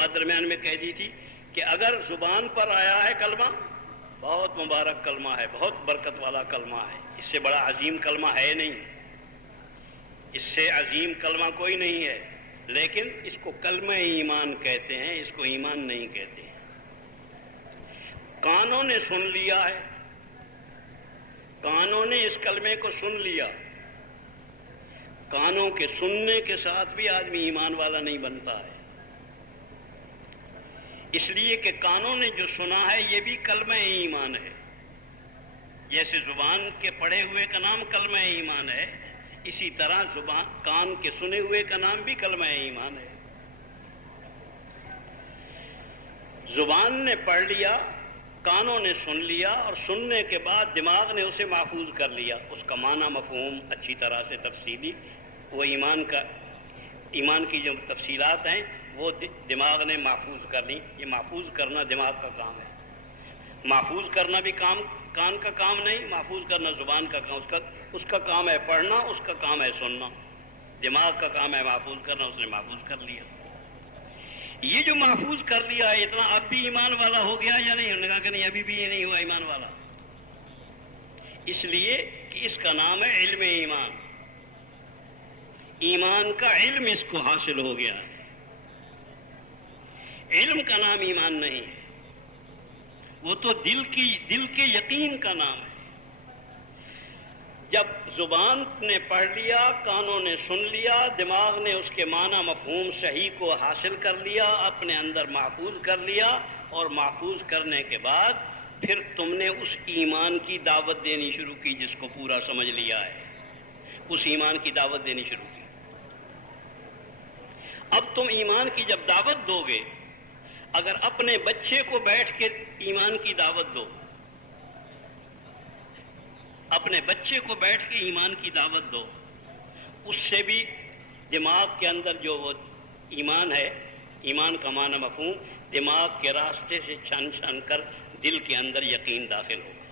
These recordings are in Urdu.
بات درمیان میں کہہ دی تھی کہ اگر زبان پر آیا ہے کلمہ، بہت مبارک کلمہ ہے، بہت برکت والا کلمہ ہے، اس سے بڑا عظیم کلمہ ہے نہیں، اس سے عظیم کلمہ کوئی نہیں ہے، لیکن اس کو کلمہ ایمان کہتے ہیں، اس کو ایمان نہیں کہتے ہیں۔ کانوں نے سن لیا ہے، کانوں نے اس کلمے کو سن لیا، کانوں کے سننے کے ساتھ بھی آدمی ایمان والا نہیں بنتا ہے، اس لیے کہ کانوں نے جو سنا ہے یہ بھی کلمہ ایمان ہے۔ جیسے زبان کے پڑھے ہوئے کا نام کلمہ ایمان ہے، اسی طرح کان کے سنے ہوئے کا نام بھی کلمہ ایمان ہے۔ زبان نے پڑھ لیا، کانوں نے سن لیا، اور سننے کے بعد دماغ نے اسے محفوظ کر لیا، اس کا معنی مفہوم اچھی طرح سے تفصیلی، وہ ایمان کی جو تفصیلات ہیں وہ دماغ نے محفوظ کر لی۔ یہ محفوظ کرنا دماغ کا کام ہے، محفوظ کرنا بھی کان کا کام نہیں، محفوظ کرنا زبان کا کام، اس کا کام ہے پڑھنا، اس کا کام ہے سننا، دماغ کا کام ہے محفوظ کرنا، اس نے محفوظ کر لیا۔ یہ جو محفوظ کر لیا ہے اتنا، اب بھی ایمان والا ہو گیا یا نہیں؟ انہوں نے کہا کہ نہیں، ابھی بھی یہ نہیں ہوا ایمان والا، اس لیے کہ اس کا نام ہے علم ایمان، ایمان کا علم اس کو حاصل ہو گیا ہے۔ علم کا نام ایمان نہیں ہے، وہ تو دل کے یقین کا نام ہے۔ جب زبان نے پڑھ لیا، کانوں نے سن لیا، دماغ نے اس کے معنی مفہوم صحیح کو حاصل کر لیا، اپنے اندر محفوظ کر لیا، اور محفوظ کرنے کے بعد پھر تم نے اس ایمان کی دعوت دینی شروع کی جس کو پورا سمجھ لیا ہے، اس ایمان کی دعوت دینی شروع کی۔ اب تم ایمان کی جب دعوت دو گے، اگر اپنے بچے کو بیٹھ کے ایمان کی دعوت دو، اپنے بچے کو بیٹھ کے ایمان کی دعوت دو، اس سے بھی دماغ کے اندر جو وہ ایمان ہے، ایمان کا معنی مفہوم دماغ کے راستے سے چھن چھن کر دل کے اندر یقین داخل ہوگا۔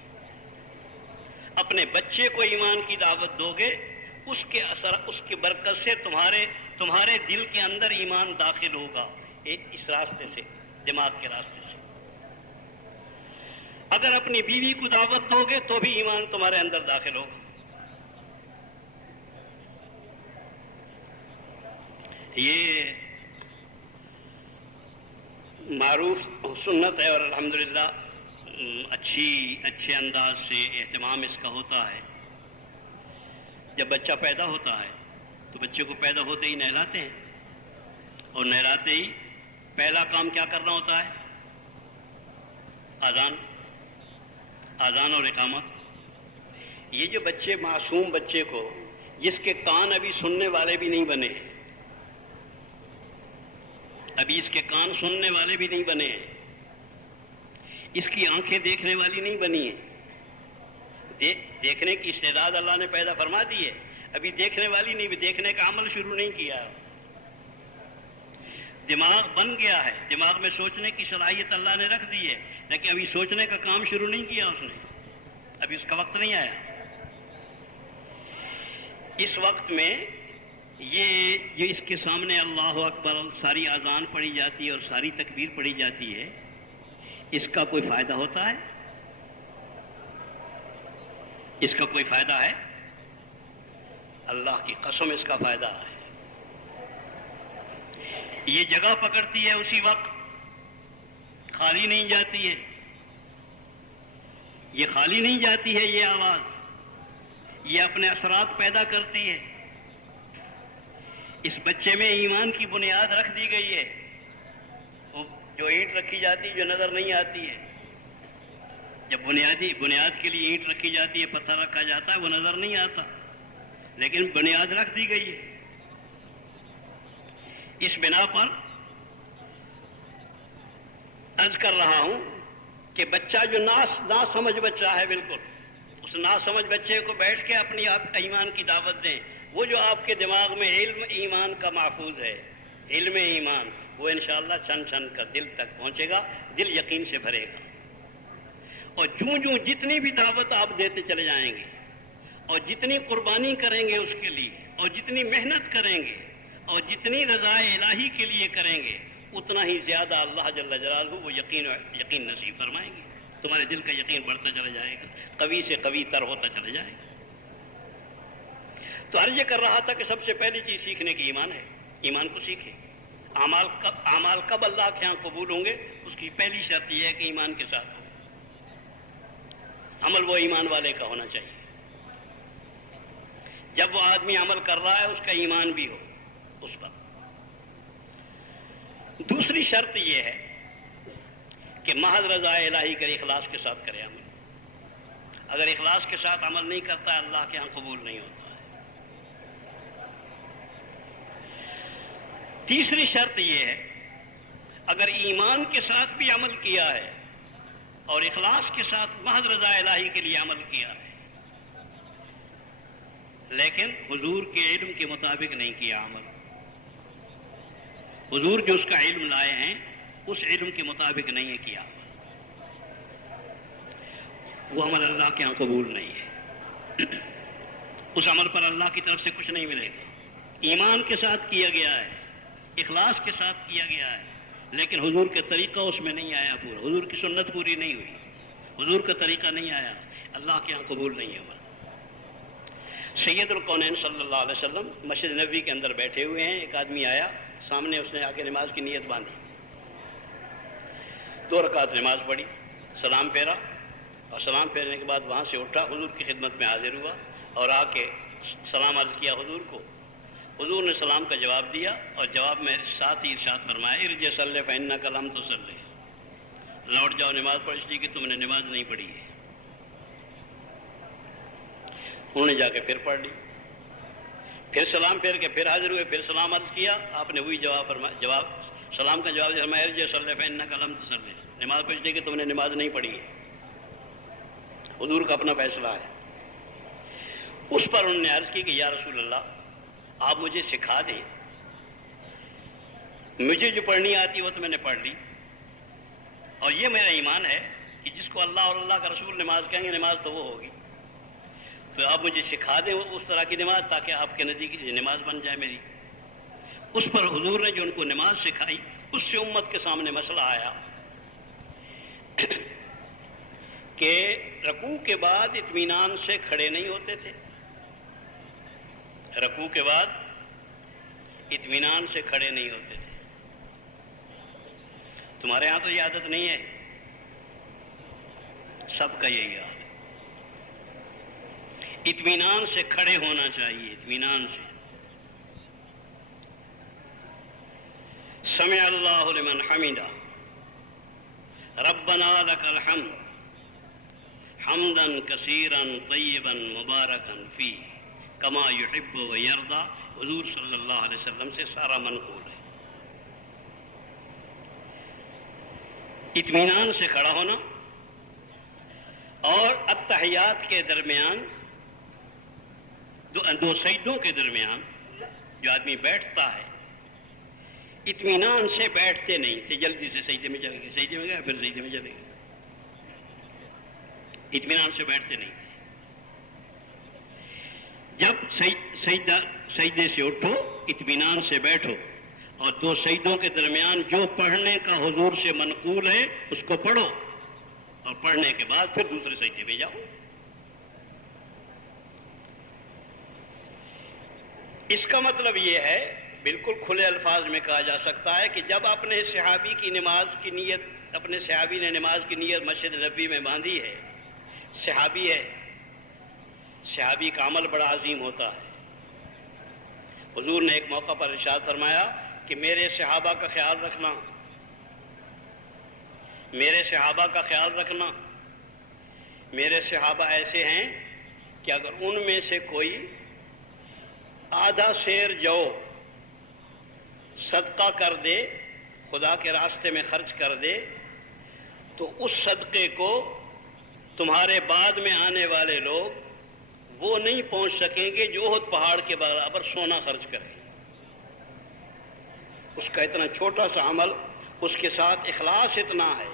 اپنے بچے کو ایمان کی دعوت دو گے، اس کے اثر، اس کی برکت سے تمہارے دل کے اندر ایمان داخل ہوگا، اس راستے سے، دماغ کے راستے سے۔ اگر اپنی بیوی کو دعوت دو گے تو بھی ایمان تمہارے اندر داخل ہوگا۔ یہ معروف سنت ہے، اور الحمدللہ اچھے انداز سے اہتمام اس کا ہوتا ہے۔ جب بچہ پیدا ہوتا ہے تو بچے کو پیدا ہوتے ہی نہلاتے ہیں، اور نہلاتے ہی پہلا کام کیا کرنا ہوتا ہے؟ اذان اور اقامت۔ یہ جو بچے، معصوم بچے کو، جس کے کان ابھی سننے والے بھی نہیں بنے ہیں، ابھی اس کے کان سننے والے بھی نہیں بنے ہیں، اس کی آنکھیں دیکھنے والی نہیں بنی ہیں، دیکھنے کی استعداد اللہ نے پیدا فرما دی ہے، ابھی دیکھنے والی نہیں، دیکھنے کا عمل شروع نہیں کیا۔ دماغ بن گیا ہے، دماغ میں سوچنے کی صلاحیت اللہ نے رکھ دی ہے، لیکن ابھی سوچنے کا کام شروع نہیں کیا اس نے، ابھی اس کا وقت نہیں آیا۔ اس وقت میں یہ جو اس کے سامنے اللہ اکبر ساری اذان پڑھی جاتی ہے اور ساری تکبیر پڑھی جاتی ہے، اس کا کوئی فائدہ ہوتا ہے؟ اس کا کوئی فائدہ ہے؟ اللہ کی قسم اس کا فائدہ ہے۔ یہ جگہ پکڑتی ہے اسی وقت، خالی نہیں جاتی ہے، یہ خالی نہیں جاتی ہے، یہ آواز یہ اپنے اثرات پیدا کرتی ہے۔ اس بچے میں ایمان کی بنیاد رکھ دی گئی ہے، جو اینٹ رکھی جاتی ہے جو نظر نہیں آتی ہے، جب بنیاد کے لیے اینٹ رکھی جاتی ہے، پتھر رکھا جاتا ہے، وہ نظر نہیں آتا، لیکن بنیاد رکھ دی گئی ہے۔ اس بنا پر عرض کر رہا ہوں کہ بچہ جو نا سمجھ بچہ ہے، بالکل اس نا سمجھ بچے کو بیٹھ کے اپنی ایمان کی دعوت دیں، وہ جو آپ کے دماغ میں علم ایمان کا محفوظ ہے، علم ایمان، وہ انشاءاللہ چھن چھن کر دل تک پہنچے گا، دل یقین سے بھرے گا، اور جوں جتنی بھی دعوت آپ دیتے چلے جائیں گے، اور جتنی قربانی کریں گے اس کے لیے، اور جتنی محنت کریں گے، اور جتنی رضا الہی کے لیے کریں گے، اتنا ہی زیادہ اللہ جل جلالہ وہ یقین نصیب فرمائیں گے. تمہارے دل کا یقین بڑھتا چلا جائے گا, قوی سے قوی تر ہوتا چلا جائے گا. تو عرض یہ کر رہا تھا کہ سب سے پہلی چیز سیکھنے کی ایمان ہے. ایمان کو سیکھیں. اعمال کب اللہ کے ہاں قبول ہوں گے, اس کی پہلی شرط یہ ہے کہ ایمان کے ساتھ ہو. عمل وہ ایمان والے کا ہونا چاہیے. جب وہ آدمی عمل کر رہا ہے اس کا ایمان بھی ہو اس پر. دوسری شرط یہ ہے کہ محض رضا الہی کرے, اخلاص کے ساتھ کرے عمل. اگر اخلاص کے ساتھ عمل نہیں کرتا ہے اللہ کے ہاں قبول نہیں ہوتا ہے. تیسری شرط یہ ہے اگر ایمان کے ساتھ بھی عمل کیا ہے اور اخلاص کے ساتھ محض رضا الہی کے لیے عمل کیا ہے لیکن حضور کے علم کے مطابق نہیں کیا عمل, حضور جو اس کا علم لائے ہیں اس علم کے مطابق نہیں ہے کیا, وہ عمل اللہ کے ہاں قبول نہیں ہے. اس عمل پر اللہ کی طرف سے کچھ نہیں ملے گا. ایمان کے ساتھ کیا گیا ہے, اخلاص کے ساتھ کیا گیا ہے, لیکن حضور کا طریقہ اس میں نہیں آیا پورا, حضور کی سنت پوری نہیں ہوئی, حضور کا طریقہ نہیں آیا, اللہ کے ہاں قبول نہیں ہے. سید الکونین صلی اللہ علیہ وسلم مسجد نبوی کے اندر بیٹھے ہوئے ہیں. ایک آدمی آیا سامنے, اس نے آ کے نماز کی نیت باندھی, 2 رکعت نماز پڑھی, سلام پھیرا, اور سلام پھیرنے کے بعد وہاں سے اٹھا, حضور کی خدمت میں حاضر ہوا اور آ کے سلام عرض کیا حضور کو. حضور نے سلام کا جواب دیا اور جواب میں ساتھ ہی ارشاد فرمایا ارجع صلی فإنک لم تصلی, لوٹ جاؤ نماز پڑھ, اس لیے کہ تم نے نماز نہیں پڑھی ہے. انہوں نے جا کے پھر پڑھ لی, پھر سلام پھیر کے پھر حاضر ہوئے, پھر سلام عرض کیا, آپ نے وہی جواب سلام کا جواب دیا فرمایا ارجع صلی فإنک لم تصلی, نماز پڑھ, اس لیے کہ تم نے نماز نہیں پڑھی ہے. حضور کا اپنا فیصلہ ہے. اس پر انہوں نے عرض کی کہ یا رسول اللہ آپ مجھے سکھا دیں, مجھے جو پڑھنی آتی وہ تو میں نے پڑھ لی, اور یہ میرا ایمان ہے کہ جس کو اللہ اور اللہ کا رسول نماز کہیں گے نماز تو وہ ہوگی, تو آپ مجھے سکھا دیں اس طرح کی نماز تاکہ آپ کے نزدیک نماز بن جائے میری. اس پر حضور نے جو ان کو نماز سکھائی اس سے امت کے سامنے مسئلہ آیا کہ رکوع کے بعد اطمینان سے کھڑے نہیں ہوتے تھے. رکوع کے بعد اطمینان سے کھڑے نہیں ہوتے تھے. تمہارے ہاں تو یہ عادت نہیں ہے, سب کا یہی حال ہے. اطمینان سے کھڑے ہونا چاہیے, اطمینان سے. سمع اللہ لمن حمدہ ربنا لک الحمد حمدا کثیرا طیبا مبارکا فیہ کما یحب و یرضی. حضور صلی اللہ علیہ وسلم سے سارا منقول ہے. اطمینان سے کھڑا ہونا, اور التحیات کے درمیان دو سجدوں کے درمیان جو آدمی بیٹھتا ہے اطمینان سے بیٹھتے نہیں تھے, جلدی سے سجدے میں چلے گئے, سجدے میں گئے پھر سجدے میں چلے گئے, اطمینان سے بیٹھتے نہیں تھے. جب سجدے سے اٹھو اطمینان سے بیٹھو, اور 2 سجدوں کے درمیان جو پڑھنے کا حضور سے منقول ہے اس کو پڑھو, اور پڑھنے کے بعد پھر دوسرے سجدے میں جاؤ. اس کا مطلب یہ ہے, بالکل کھلے الفاظ میں کہا جا سکتا ہے کہ جب اپنے صحابی کی نماز کی نیت, اپنے صحابی نے نماز کی نیت مسجد نبوی میں باندھی ہے, صحابی ہے, صحابی کا عمل بڑا عظیم ہوتا ہے. حضور نے ایک موقع پر ارشاد فرمایا کہ میرے صحابہ کا خیال رکھنا, میرے صحابہ کا خیال رکھنا. میرے صحابہ ایسے ہیں کہ اگر ان میں سے کوئی آدھا سیر جو صدقہ کر دے, خدا کے راستے میں خرچ کر دے, تو اس صدقے کو تمہارے بعد میں آنے والے لوگ وہ نہیں پہنچ سکیں گے جو احد پہاڑ کے برابر سونا خرچ کریں. اس کا اتنا چھوٹا سا عمل, اس کے ساتھ اخلاص اتنا ہے,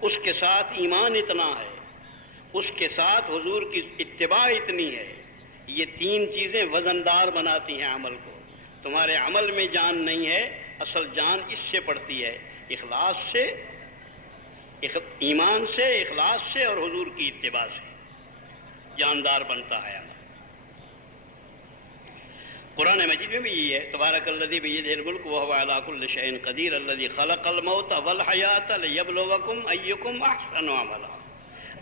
اس کے ساتھ ایمان اتنا ہے, اس کے ساتھ حضور کی اتباع اتنی ہے. یہ 3 چیزیں وزندار بناتی ہیں عمل کو. تمہارے عمل میں جان نہیں ہے اصل جان اس سے پڑتی ہے، اخلاص سے، ایمان سے، اخلاص سے اور حضور کی اتباع سے جاندار بنتا ہے عمل۔ قرآن مجید میں بھی یہ ہے، تبارک الذی بیدہ الملک وہو علی کل شیء قدیر الذی خلق الموت والحیاۃ لیبلوکم ایکم احسن عملا۔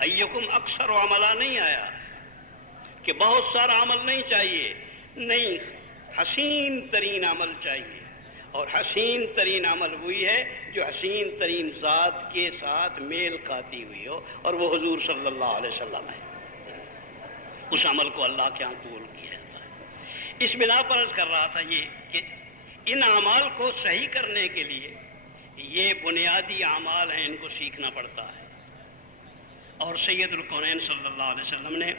ایکم اکثر عملا نہیں آیا کہ بہت سارا عمل نہیں چاہیے، نہیں، حسین ترین عمل چاہیے، اور حسین ترین عمل وہی ہے جو حسین ترین ذات کے ساتھ میل کھاتی ہوئی ہو، اور وہ حضور صلی اللہ علیہ وسلم ہے۔ اس عمل کو اللہ کے ہاں قبول کیا جاتا ہے۔ اس بنا پر عرض کر رہا تھا یہ کہ ان اعمال کو صحیح کرنے کے لیے یہ بنیادی اعمال ہیں، ان کو سیکھنا پڑتا ہے۔ اور سید الکونین صلی اللہ علیہ وسلم نے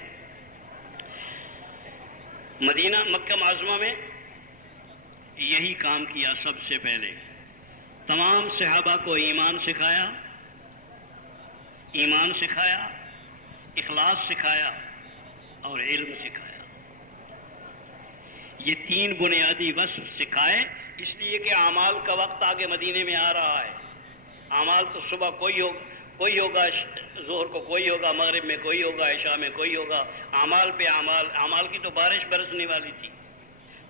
مدینہ مکہ معظمہ میں یہی کام کیا۔ سب سے پہلے تمام صحابہ کو ایمان سکھایا، اخلاص سکھایا اور علم سکھایا۔ یہ تین بنیادی وصف سکھائے، اس لیے کہ اعمال کا وقت آگے مدینے میں آ رہا ہے۔ اعمال تو صبح کوئی ہوگا، ظہر کو کوئی ہوگا، مغرب میں کوئی ہوگا، عشاء میں کوئی ہوگا۔ اعمال پہ اعمال کی تو بارش برسنے والی تھی،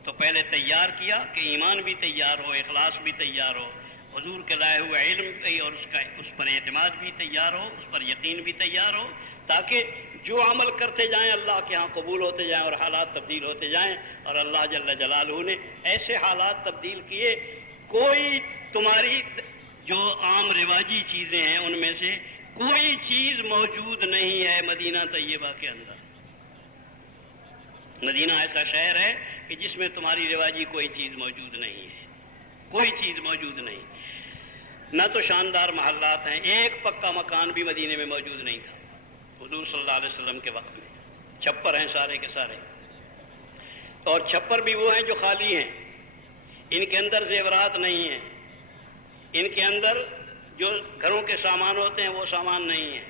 تو پہلے تیار کیا کہ ایمان بھی تیار ہو، اخلاص بھی تیار ہو، حضور کے لائے ہوئے علم بھی اور اس پر اعتماد بھی تیار ہو، اس پر یقین بھی تیار ہو، تاکہ جو عمل کرتے جائیں اللہ کے ہاں قبول ہوتے جائیں اور حالات تبدیل ہوتے جائیں۔ اور اللہ جل جلالہ نے ایسے حالات تبدیل کیے، کوئی تمہاری جو عام رواجی چیزیں ہیں ان میں سے کوئی چیز موجود نہیں ہے مدینہ طیبہ کے اندر۔ مدینہ ایسا شہر ہے کہ جس میں تمہاری رواجی کوئی چیز موجود نہیں ہے، کوئی چیز موجود نہیں۔ نہ تو شاندار محلات ہیں، ایک پکا مکان بھی مدینے میں موجود نہیں تھا حضور صلی اللہ علیہ وسلم کے وقت میں۔ چھپر ہیں سارے کے سارے، اور چھپر بھی وہ ہیں جو خالی ہیں، ان کے اندر زیورات نہیں ہیں، ان کے اندر جو گھروں کے سامان ہوتے ہیں وہ سامان نہیں ہیں،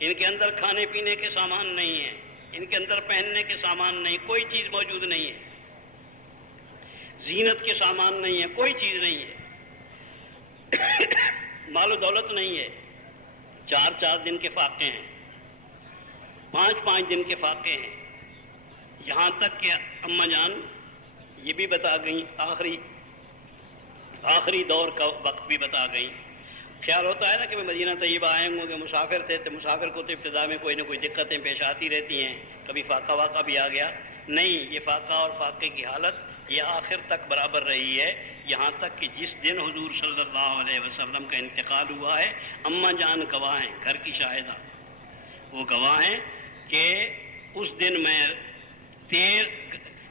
ان کے اندر کھانے پینے کے سامان نہیں ہیں، ان کے اندر پہننے کے سامان نہیں، کوئی چیز موجود نہیں ہے، زینت کے سامان نہیں ہے، کوئی چیز نہیں ہے، مال و دولت نہیں ہے۔ 4 دن کے فاقے ہیں، 5 دن کے فاقے ہیں، یہاں تک کہ اماں جان یہ بھی بتا گئیں، آخری دور کا وقت بھی بتا گئیں۔ خیال ہوتا ہے نا کہ مدینہ طیبہ آئے ہوں گے، مسافر تھے تو مسافر کو تو ابتدا میں کوئی نہ کوئی دقتیں پیش آتی رہتی ہیں، کبھی فاقہ واقع بھی آ گیا۔ نہیں، یہ فاقہ اور فاقے کی حالت یہ آخر تک برابر رہی ہے، یہاں تک کہ جس دن حضور صلی اللہ علیہ وسلم کا انتقال ہوا ہے، اماں جان گواہ ہیں، گھر کی شاہدہ، وہ گواہ ہیں کہ اس دن میں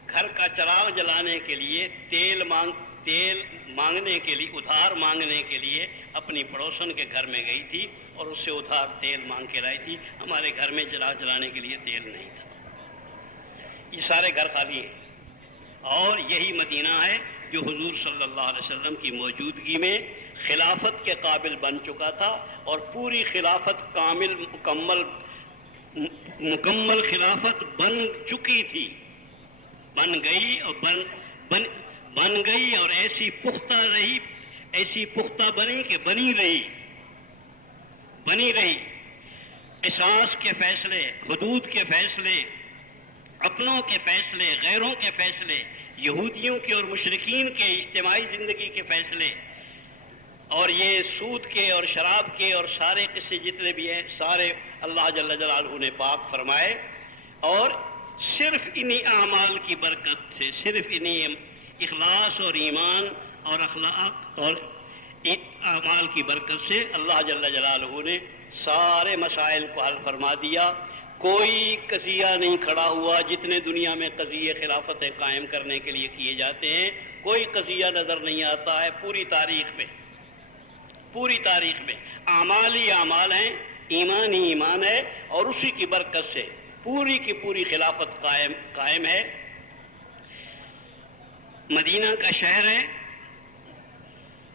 گھر کا چراغ جلانے کے لیے تیل مانگنے کے لیے، ادھار مانگنے کے لیے اپنی پڑوسن کے گھر میں گئی تھی اور اس سے ادھار تیل مانگ کے لائی تھی۔ ہمارے گھر میں چراغ جلانے کے لیے تیل نہیں تھا، یہ سارے گھر خالی ہیں۔ اور یہی مدینہ ہے جو حضور صلی اللہ علیہ وسلم کی موجودگی میں خلافت کے قابل بن چکا تھا، اور پوری خلافت مکمل خلافت بن چکی تھی، بن گئی اور ایسی پختہ رہی، ایسی پختہ بنی کہ بنی رہی۔ قصاص کے فیصلے، حدود کے فیصلے، اپنوں کے فیصلے، غیروں کے فیصلے، یہودیوں کے اور مشرکین کے اجتماعی زندگی کے فیصلے، اور یہ سود کے اور شراب کے اور سارے قصے جتنے بھی ہیں سارے اللہ جل جلالہ نے پاک فرمائے۔ اور صرف انہی اعمال کی برکت سے، صرف انہی اخلاص اور ایمان اور اخلاق اور اعمال کی برکت سے اللہ جل جلالہ نے سارے مسائل کو حل فرما دیا۔ کوئی قضیہ نہیں کھڑا ہوا، جتنے دنیا میں قضیے خلافتیں قائم کرنے کے لیے کیے جاتے ہیں، کوئی قضیہ نظر نہیں آتا ہے پوری تاریخ میں۔ اعمال ہی اعمال ہیں، ایمان ہی ایمان ہے، اور اسی کی برکت سے پوری کی پوری خلافت قائم ہے۔ مدینہ کا شہر ہے،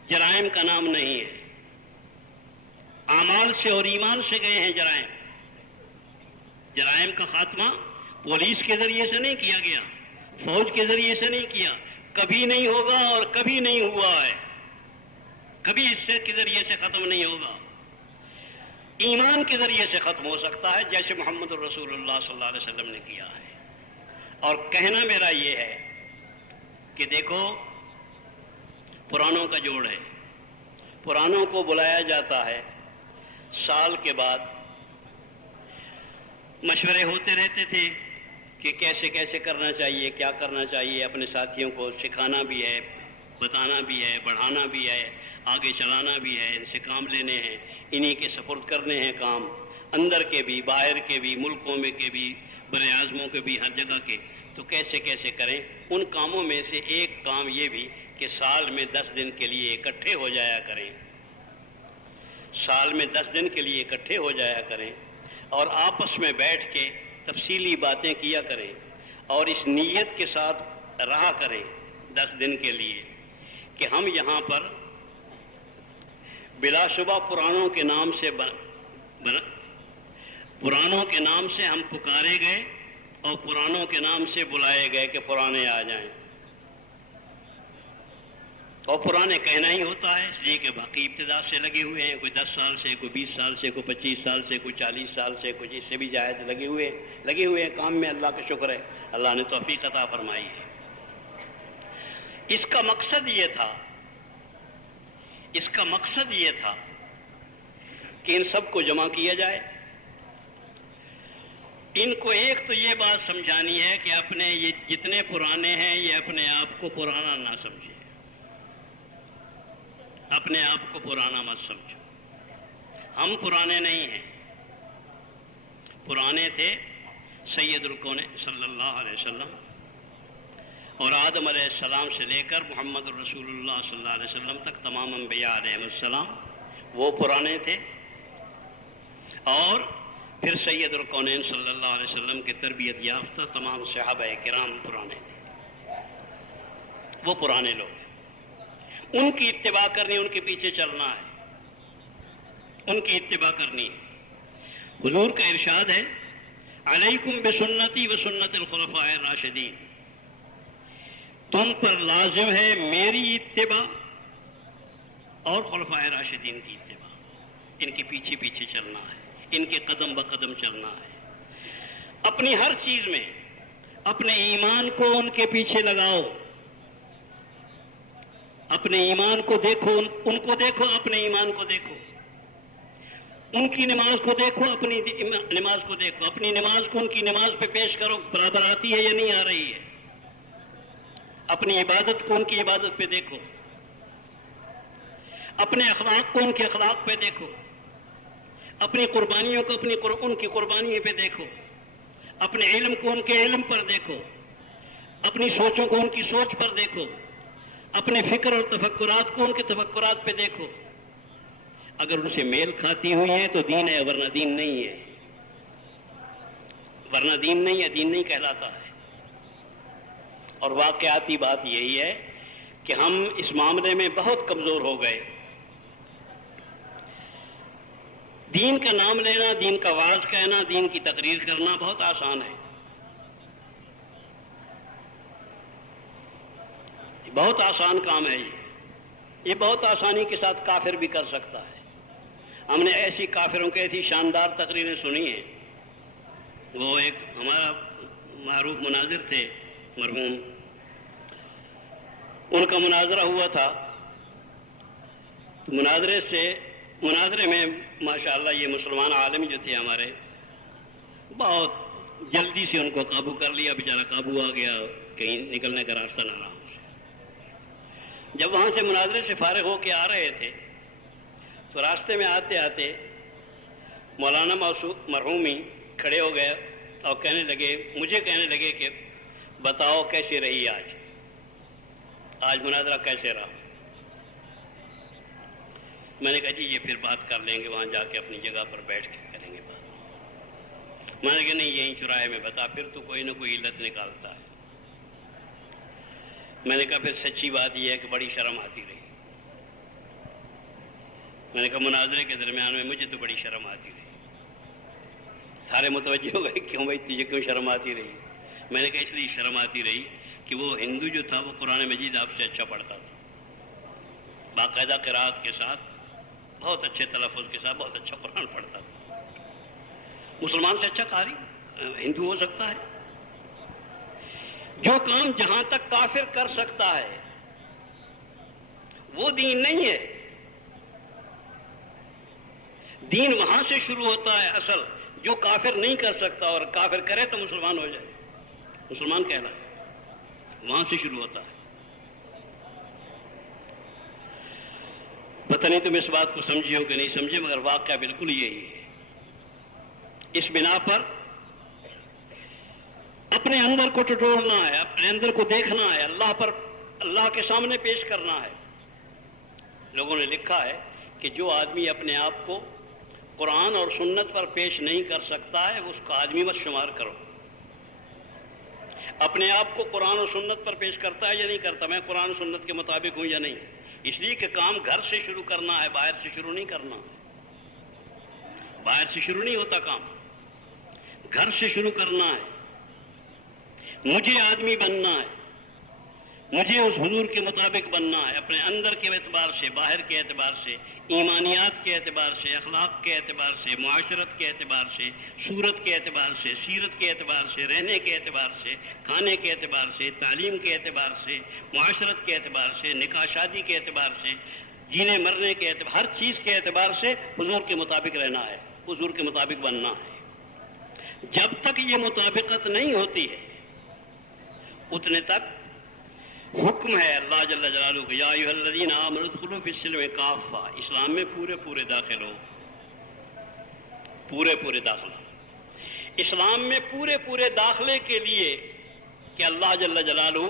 جرائم کا نام نہیں ہے، اعمال سے اور ایمان سے گئے ہیں جرائم۔ جرائم کا خاتمہ پولیس کے ذریعے سے نہیں کیا گیا، فوج کے ذریعے سے نہیں کیا، کبھی نہیں ہوگا اور کبھی نہیں ہوا ہے۔ کبھی اس کے ذریعے سے ختم نہیں ہوگا. ایمان کے ذریعے سے ختم ہو سکتا ہے، جیسے محمد الرسول اللہ صلی اللہ علیہ وسلم نے کیا ہے. اور کہنا میرا یہ ہے کہ دیکھو، پرانوں کا جوڑ ہے، پرانوں کو بلایا جاتا ہے، سال کے بعد مشورے ہوتے رہتے تھے کہ کیسے کیسے کرنا چاہیے، کیا کرنا چاہیے. اپنے ساتھیوں کو سکھانا بھی ہے، بتانا بھی ہے، بڑھانا بھی ہے، آگے چلانا بھی ہے، ان سے کام لینے ہیں، انہی کے سپرد کرنے ہیں کام، اندر کے بھی، باہر کے بھی، ملکوں میں کے بھی، بر اعظموں کے بھی، ہر جگہ کے. تو کیسے کیسے کریں. ان کاموں میں سے ایک کام یہ بھی کہ سال میں 10 دن کے لیے اکٹھے ہو جایا کریں، سال میں 10 دن کے لیے اکٹھے ہو جایا کریں اور آپس میں بیٹھ کے تفصیلی باتیں کیا کریں اور اس نیت کے ساتھ رہا کریں 10 دن کے لیے کہ ہم یہاں پر بلا شبہ پرانوں کے نام سے ہم پکارے گئے اور پرانوں کے نام سے بلائے گئے کہ پرانے آ جائیں. اور پرانے کہنا ہی ہوتا ہے، اس لیے کہ باقی ابتدا سے لگے ہوئے ہیں، کوئی 10 سال سے، کوئی 20 سال سے، کوئی 25 سال سے، کوئی 40 سال سے، کچھ اس سے بھی زائد لگے ہوئے ہیں کام میں. اللہ کا شکر ہے، اللہ نے توفیق عطا فرمائی ہے. اس کا مقصد یہ تھا کہ ان سب کو جمع کیا جائے. ان کو ایک تو یہ بات سمجھانی ہے کہ اپنے یہ جتنے پرانے ہیں یہ اپنے آپ کو پرانا نہ سمجھے، اپنے آپ کو پرانا مت سمجھو. ہم پرانے نہیں ہیں، پرانے تھے سید الکون صلی اللہ علیہ وسلم اور آدم علیہ السلام سے لے کر محمد الرسول اللہ صلی اللہ علیہ وسلم تک تمام انبیاء علیہ السلام وہ پرانے تھے. اور پھر سید الکونین صلی اللہ علیہ وسلم کی تربیت یافتہ تمام صحابہ کرام پرانے تھے. وہ پرانے لوگ، ان کی اتباع کرنی، ان کے پیچھے چلنا ہے، ان کی اتباع کرنی ہے. حضور کا ارشاد ہے، علیکم بسنتی و سنت الخلفاء الراشدین، تم پر لازم ہے میری اتباع اور خلفاء راشدین کی اتباع. ان کے پیچھے پیچھے چلنا ہے، ان کے قدم بقدم چلنا ہے. اپنی ہر چیز میں اپنے ایمان کو ان کے پیچھے لگاؤ، اپنے ایمان کو دیکھو، ان کو دیکھو، اپنے ایمان کو دیکھو. ان کی نماز کو دیکھو، اپنی نماز کو دیکھو. اپنی نماز کو ان کی نماز پہ پیش کرو، برابر آتی ہے یا نہیں آ رہی ہے. اپنی عبادت کو ان کی عبادت پہ دیکھو، اپنے اخلاق کو ان کے اخلاق پہ دیکھو، اپنی قربانیوں کو ان کی قربانی پہ دیکھو، اپنے علم کو ان کے علم پر دیکھو، اپنی سوچوں کو ان کی سوچ پر دیکھو، اپنے فکر اور تفکرات کو ان کے تفکرات پہ دیکھو. اگر ان سے میل کھاتی ہوئی ہے تو دین ہے، ورنہ دین نہیں ہے. ورنہ دین نہیں ہے، دین نہیں کہلاتا ہے. اور واقعاتی بات یہی ہے کہ ہم اس معاملے میں بہت کمزور ہو گئے. دین کا نام لینا، دین کا واعظ کہنا، دین کی تقریر کرنا بہت آسان ہے، بہت آسان کام ہے. یہ بہت آسانی کے ساتھ کافر بھی کر سکتا ہے. ہم نے ایسی کافروں کی ایسی شاندار تقریریں سنی ہیں. وہ ایک ہمارا معروف مناظر تھے مرحوم، ان کا مناظرہ ہوا تھا. تو مناظرے میں ماشاءاللہ یہ مسلمان عالم جو تھے ہمارے، بہت جلدی سے ان کو قابو کر لیا. بیچارہ قابو آ گیا، کہیں نکلنے کا راستہ نہ رہا. جب وہاں سے مناظرے سے فارغ ہو کے آ رہے تھے تو راستے میں آتے آتے مولانا مرحومی کھڑے ہو گئے اور مجھے کہنے لگے کہ بتاؤ کیسی رہی آج مناظرہ کیسے رہا. میں نے کہا جی یہ پھر بات کر لیں گے، وہاں جا کے اپنی جگہ پر بیٹھ کے کریں گے بات. میں نے کہا نہیں، یہیں چوراہے میں بتا، پھر تو کوئی نہ کوئی علت نکالتا ہے. میں نے کہا پھر سچی بات یہ ہے کہ بڑی شرم آتی رہی. میں نے کہا مناظرے کے درمیان میں مجھے تو بڑی شرم آتی رہی. سارے متوجہ ہو گئے، کیوں بھائی تجھے کیوں شرم آتی رہی؟ میں نے کہا اس لیے شرم آتی رہی کہ وہ ہندو جو تھا وہ قرآن مجید آپ سے اچھا پڑھتا تھا، باقاعدہ قرات کے ساتھ، بہت اچھے تلفظ کے ساتھ بہت اچھا قرآن پڑھتا تھا۔ مسلمان سے اچھا قاری ہندو ہو سکتا ہے؟ جو کام جہاں تک کافر کر سکتا ہے وہ دین نہیں ہے۔ دین وہاں سے شروع ہوتا ہے اصل، جو کافر نہیں کر سکتا، اور کافر کرے تو مسلمان ہو جائے، مسلمان کہلائے، وہاں سے شروع ہوتا ہے۔ پتہ نہیں تم اس بات کو سمجھے ہو کہ نہیں سمجھے، مگر واقعہ بالکل یہی ہے۔ اس بنا پر اپنے اندر کو ٹٹولنا ہے، اپنے اندر کو دیکھنا ہے، اللہ کے سامنے پیش کرنا ہے۔ لوگوں نے لکھا ہے کہ جو آدمی اپنے آپ کو قرآن اور سنت پر پیش نہیں کر سکتا ہے اس کا آدمی مت شمار کرو۔ اپنے آپ کو قرآن و سنت پر پیش کرتا ہے یا نہیں کرتا، میں قرآن و سنت کے مطابق ہوں یا نہیں، اس لیے کہ کام گھر سے شروع کرنا ہے، باہر سے شروع نہیں کرنا، باہر سے شروع نہیں ہوتا کام، گھر سے شروع کرنا ہے۔ مجھے آدمی بننا ہے، مجھے اس حضور کے مطابق بننا ہے، اپنے اندر کے اعتبار سے، باہر کے اعتبار سے، ایمانیات کے اعتبار سے، اخلاق کے اعتبار سے، معاشرت کے اعتبار سے، صورت کے اعتبار سے، سیرت کے اعتبار سے، رہنے کے اعتبار سے، کھانے کے اعتبار سے، تعلیم کے اعتبار سے، معاشرت کے اعتبار سے، نکاح شادی کے اعتبار سے، جینے مرنے کے اعتبار، ہر چیز کے اعتبار سے حضور کے مطابق رہنا ہے، حضور کے مطابق بننا ہے۔ جب تک یہ مطابقت نہیں ہوتی ہے اتنے تک حکم ہے اللہ جل جلالہ کہ یا ایھا الذین آمنوا ادخلوا فی السلم کافہ، اسلام میں پورے داخل ہو، پورے داخلہ۔ اسلام میں پورے داخلے کے لیے کہ اللہ جل جلالہ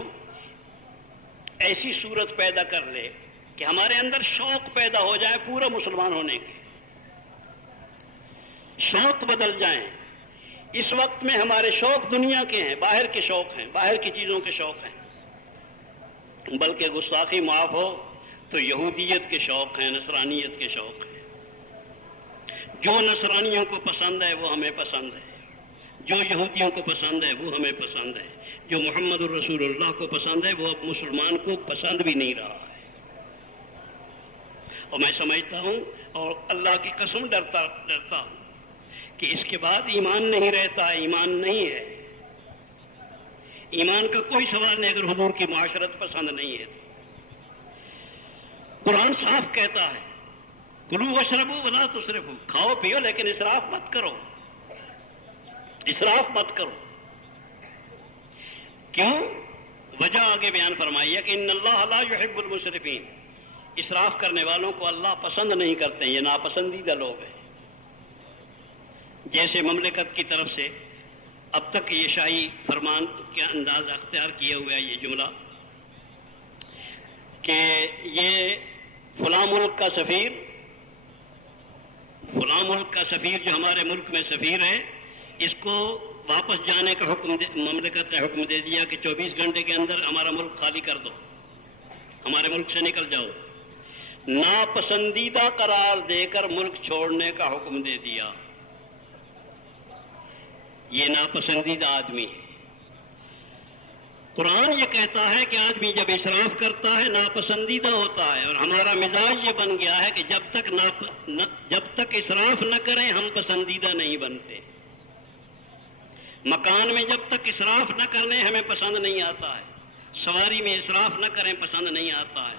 ایسی صورت پیدا کر لے کہ ہمارے اندر شوق پیدا ہو جائے پورا مسلمان ہونے کے، شوق بدل جائیں۔ اس وقت میں ہمارے شوق دنیا کے ہیں، باہر کے شوق ہیں، باہر کی چیزوں کے شوق ہیں، بلکہ گستاخی معاف ہو تو یہودیت کے شوق ہیں، نصرانیت کے شوق ہیں۔ جو نصرانیوں کو پسند ہے وہ ہمیں پسند ہے، جو یہودیوں کو پسند ہے وہ ہمیں پسند ہے، جو محمد الرسول اللہ کو پسند ہے وہ اب مسلمان کو پسند بھی نہیں رہا ہے۔ اور میں سمجھتا ہوں اور اللہ کی قسم ڈرتا ہوں کہ اس کے بعد ایمان نہیں رہتا ہے، ایمان نہیں ہے، ایمان کا کوئی سوال نہیں اگر حضور کی معاشرت پسند نہیں ہے تو۔ قرآن صاف کہتا ہے کلوا واشربوا ولا تسرفوا، کھاؤ پیو لیکن اسراف مت کرو، اسراف مت کرو۔ کیوں؟ وجہ آگے بیان فرمائی ہے کہ ان اللہ لا يحب المسرفین، اسراف کرنے والوں کو اللہ پسند نہیں کرتے ہیں، یہ ناپسندیدہ لوگ ہیں۔ جیسے مملکت کی طرف سے اب تک یہ شاہی فرمان کے انداز اختیار کیا ہوا ہے یہ جملہ کہ یہ فلاں ملک کا سفیر جو ہمارے ملک میں سفیر ہے، اس کو واپس جانے کا حکم مملکت نے حکم دے دیا کہ 24 گھنٹے کے اندر ہمارا ملک خالی کر دو، ہمارے ملک سے نکل جاؤ۔ ناپسندیدہ قرار دے کر ملک چھوڑنے کا حکم دے دیا۔ یہ ناپسندیدہ آدمی ہے۔ قرآن یہ کہتا ہے کہ آدمی جب اسراف کرتا ہے ناپسندیدہ ہوتا ہے، اور ہمارا مزاج یہ بن گیا ہے کہ جب تک اسراف نہ کریں ہم پسندیدہ نہیں بنتے۔ مکان میں جب تک اسراف نہ کرنے ہمیں پسند نہیں آتا ہے، سواری میں اسراف نہ کریں پسند نہیں آتا ہے،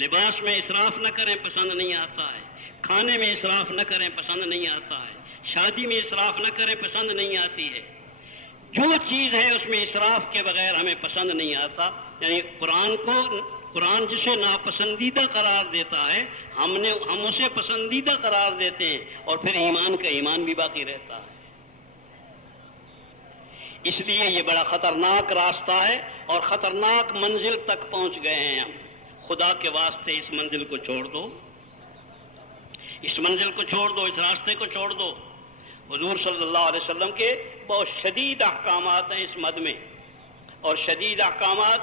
لباس میں اسراف نہ کریں پسند نہیں آتا ہے، کھانے میں اسراف نہ کریں پسند نہیں آتا ہے، شادی میں اسراف نہ کریں پسند نہیں آتی ہے۔ جو چیز ہے اس میں اسراف کے بغیر ہمیں پسند نہیں آتا۔ یعنی قرآن جسے ناپسندیدہ قرار دیتا ہے ہم اسے پسندیدہ قرار دیتے ہیں، اور پھر ایمان کا ایمان بھی باقی رہتا ہے۔ اس لیے یہ بڑا خطرناک راستہ ہے اور خطرناک منزل تک پہنچ گئے ہیں ہم۔ خدا کے واسطے اس منزل کو چھوڑ دو، اس منزل کو چھوڑ دو، اس راستے کو چھوڑ دو۔ حضور صلی اللہ علیہ وسلم کے بہت شدید احکامات ہیں اس مد میں، اور شدید احکامات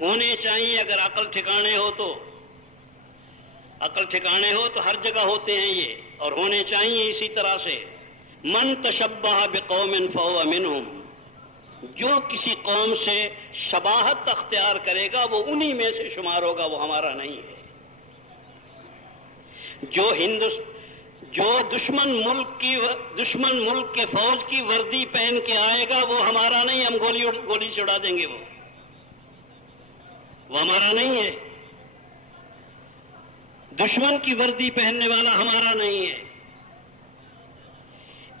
ہونے چاہیے اگر عقل ٹھکانے ہو تو۔ عقل ٹھکانے ہو تو ہر جگہ ہوتے ہیں یہ، اور ہونے چاہیے اسی طرح سے۔ من تشبہ بقوم فہو منہم، جو کسی قوم سے شباہت اختیار کرے گا وہ انہی میں سے شمار ہوگا، وہ ہمارا نہیں ہے۔ جو دشمن ملک کے فوج کی وردی پہن کے آئے گا وہ ہمارا نہیں، ہم گولی سے اڑا دیں گے، وہ ہمارا نہیں ہے۔ دشمن کی وردی پہننے والا ہمارا نہیں ہے۔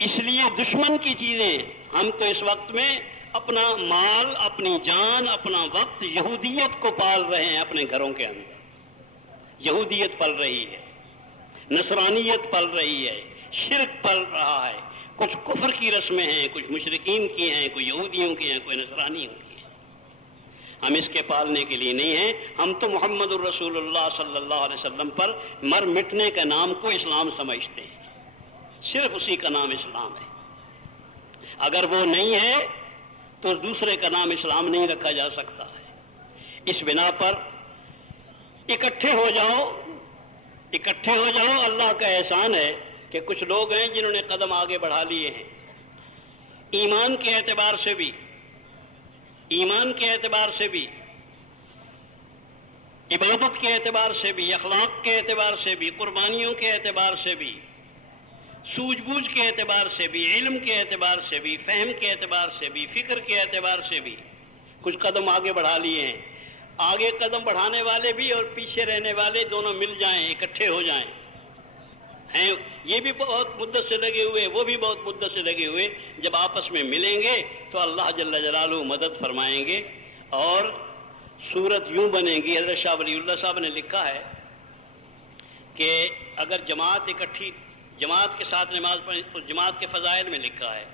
اس لیے دشمن کی چیزیں ہم تو اس وقت میں اپنا مال، اپنی جان، اپنا وقت یہودیت کو پال رہے ہیں اپنے گھروں کے اندر۔ یہودیت پل رہی ہے، نصرانیت پل رہی ہے، شرک پل رہا ہے، کچھ کفر کی رسمیں ہیں، کچھ مشرکین کی ہیں، کوئی یہودیوں کی ہیں، کوئی نصرانیوں کی ہیں۔ ہم اس کے پالنے کے لیے نہیں ہیں۔ ہم تو محمد الرسول اللہ صلی اللہ علیہ وسلم پر مر مٹنے کے نام کو اسلام سمجھتے ہیں، صرف اسی کا نام اسلام ہے۔ اگر وہ نہیں ہے تو دوسرے کا نام اسلام نہیں رکھا جا سکتا ہے۔ اس بنا پر اکٹھے ہو جاؤ۔ اللہ کا احسان ہے کہ کچھ لوگ ہیں جنہوں نے قدم آگے بڑھا لیے ہیں، ایمان کے اعتبار سے بھی، عبادت کے اعتبار سے بھی، اخلاق کے اعتبار سے بھی، قربانیوں کے اعتبار سے بھی، سوجھ بوجھ کے اعتبار سے بھی، علم کے اعتبار سے بھی، فہم کے اعتبار سے بھی، فکر کے اعتبار سے بھی کچھ قدم آگے بڑھا لیے ہیں۔ آگے قدم بڑھانے والے بھی اور پیچھے رہنے والے دونوں مل جائیں، اکٹھے ہو جائیں ہیں، یہ بھی بہت مدت سے لگے ہوئے، وہ بھی بہت مدت سے لگے ہوئے، جب آپس میں ملیں گے تو اللہ جل جلالہ مدد فرمائیں گے اور صورت یوں بنے گی۔ حضرت شاہ ولی اللہ صاحب نے لکھا ہے کہ اگر جماعت کے ساتھ نماز پڑھیں تو جماعت کے فضائل میں لکھا ہے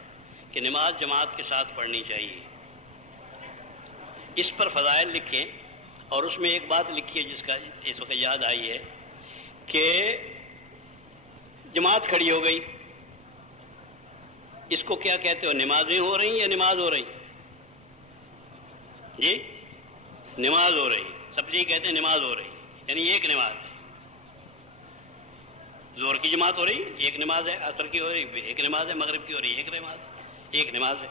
کہ نماز جماعت کے ساتھ پڑھنی چاہیے۔ اس پر فضائل لکھیں، اور اس میں ایک بات لکھی ہے جس کا اس وقت یاد آئی ہے کہ جماعت کھڑی ہو گئی، اس کو کیا کہتے ہو؟ نمازیں ہو رہی یا نماز ہو رہی؟ جی، نماز ہو رہی، سب جی کہتے ہیں نماز ہو رہی، یعنی ایک نماز ہے۔ ظہر کی جماعت ہو رہی، ایک نماز ہے، عصر کی ہو رہی، ایک نماز ہے، مغرب کی ہو رہی، ایک نماز ہے۔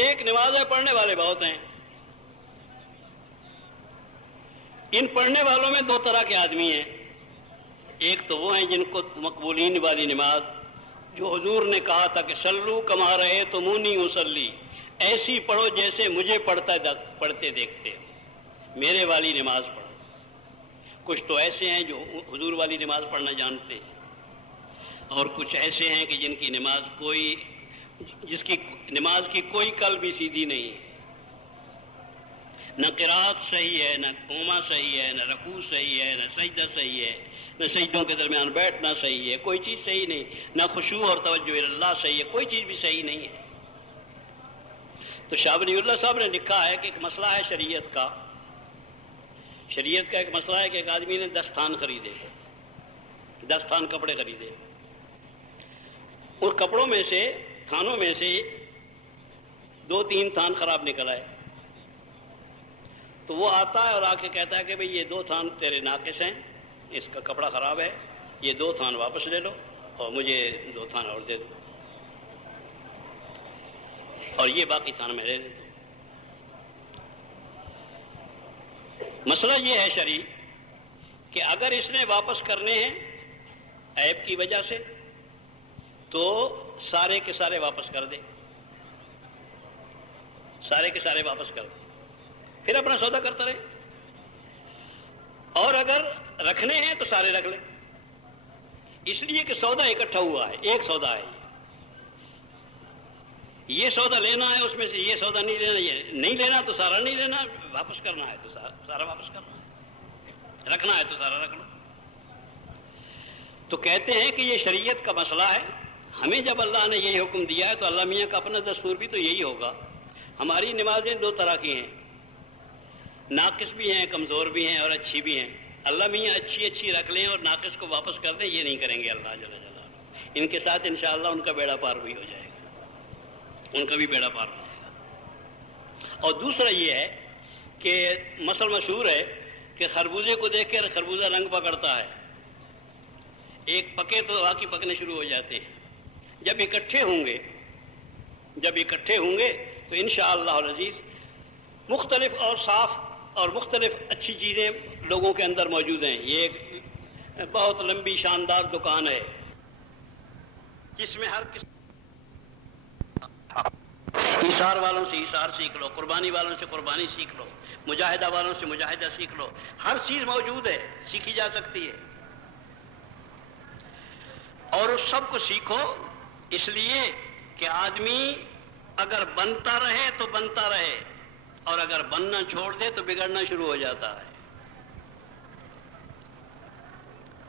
ایک نماز ہے، پڑھنے والے بہت ہیں۔ ان پڑھنے والوں میں دو طرح کے آدمی ہیں۔ ایک تو وہ ہیں جن کو مقبولین والی نماز، جو حضور نے کہا تھا کہ صلو کما رأیتمونی اصلی، ایسی پڑھو جیسے مجھے پڑھتے دیکھتے ہو، میرے والی نماز پڑھو۔ کچھ تو ایسے ہیں جو حضور والی نماز پڑھنا جانتے ہیں، اور کچھ ایسے ہیں کہ جس کی نماز کی کوئی قلب بھی سیدھی نہیں ہے، نہ قرات صحیح ہے، نہ قوما صحیح ہے، نہ رکوع صحیح ہے، نہ سجدہ صحیح ہے، نہ سجدوں کے درمیان بیٹھنا صحیح ہے، کوئی چیز صحیح نہیں، نہ خشوع اور توجہ اللہ صحیح ہے، کوئی چیز بھی صحیح نہیں ہے۔ تو شاہ ولی اللہ صاحب نے لکھا ہے کہ ایک مسئلہ ہے شریعت کا ایک مسئلہ ہے کہ ایک آدمی نے 10 تھان خریدے، 10 تھان کپڑے خریدے، اور کپڑوں میں سے، تھانوں میں سے 2-3 تھان خراب نکل آئے۔ تو وہ آتا ہے اور آ کے کہتا ہے کہ بھئی یہ 2 تھان تیرے ناقص ہیں، اس کا کپڑا خراب ہے، یہ 2 تھان واپس لے لو اور مجھے 2 تھان اور دے دو، اور یہ باقی تھان میں لے لیتا ہوں۔ مسئلہ یہ ہے شرعی کہ اگر اس نے واپس کرنے ہیں عیب کی وجہ سے تو سارے کے سارے واپس کر دے، واپس کر دے، پھر اپنا سودا کرتا رہے، اور اگر رکھنے ہیں تو سارے رکھ لیں، اس لیے کہ سودا اکٹھا ہوا ہے، ایک سودا ہے، یہ سودا لینا ہے، اس میں سے یہ سودا نہیں لینا، یہ نہیں لینا تو سارا نہیں لینا، واپس کرنا ہے تو سارا واپس کرنا ہے، رکھنا ہے تو سارا رکھ لو۔ تو کہتے ہیں کہ یہ شریعت کا مسئلہ ہے، ہمیں جب اللہ نے یہی حکم دیا ہے تو اللہ میاں کا اپنا دستور بھی تو یہی ہوگا۔ ہماری نمازیں 2 طرح کی ہیں، ناقص بھی ہیں، کمزور بھی ہیں اور اچھی بھی ہیں۔ اللہ میاں اچھی رکھ لیں اور ناقص کو واپس کر دیں، یہ نہیں کریں گے اللہ جل جلالہ۔ ان کے ساتھ انشاءاللہ ان کا بیڑا پار بھی ہو جائے گا، ان کا بھی بیڑا پار ہو جائے گا۔ اور دوسرا یہ ہے کہ مثل مشہور ہے کہ خربوزے کو دیکھ کر خربوزہ رنگ پکڑتا ہے، ایک پکے تو باقی پکنے شروع ہو جاتے ہیں۔ جب اکٹھے ہوں گے تو انشاءاللہ العزیز مختلف اور صاف اور مختلف اچھی چیزیں لوگوں کے اندر موجود ہیں۔ یہ ایک بہت لمبی شاندار دکان ہے جس میں ہر قسم ایثار والوں سے ایثار سیکھ لو، قربانی والوں سے قربانی سیکھ لو، مجاہدہ والوں سے مجاہدہ سیکھ لو، ہر چیز موجود ہے، سیکھی جا سکتی ہے۔ اور اس سب کو سیکھو اس لیے کہ آدمی اگر بنتا رہے تو بنتا رہے، اور اگر بننا چھوڑ دے تو بگڑنا شروع ہو جاتا ہے۔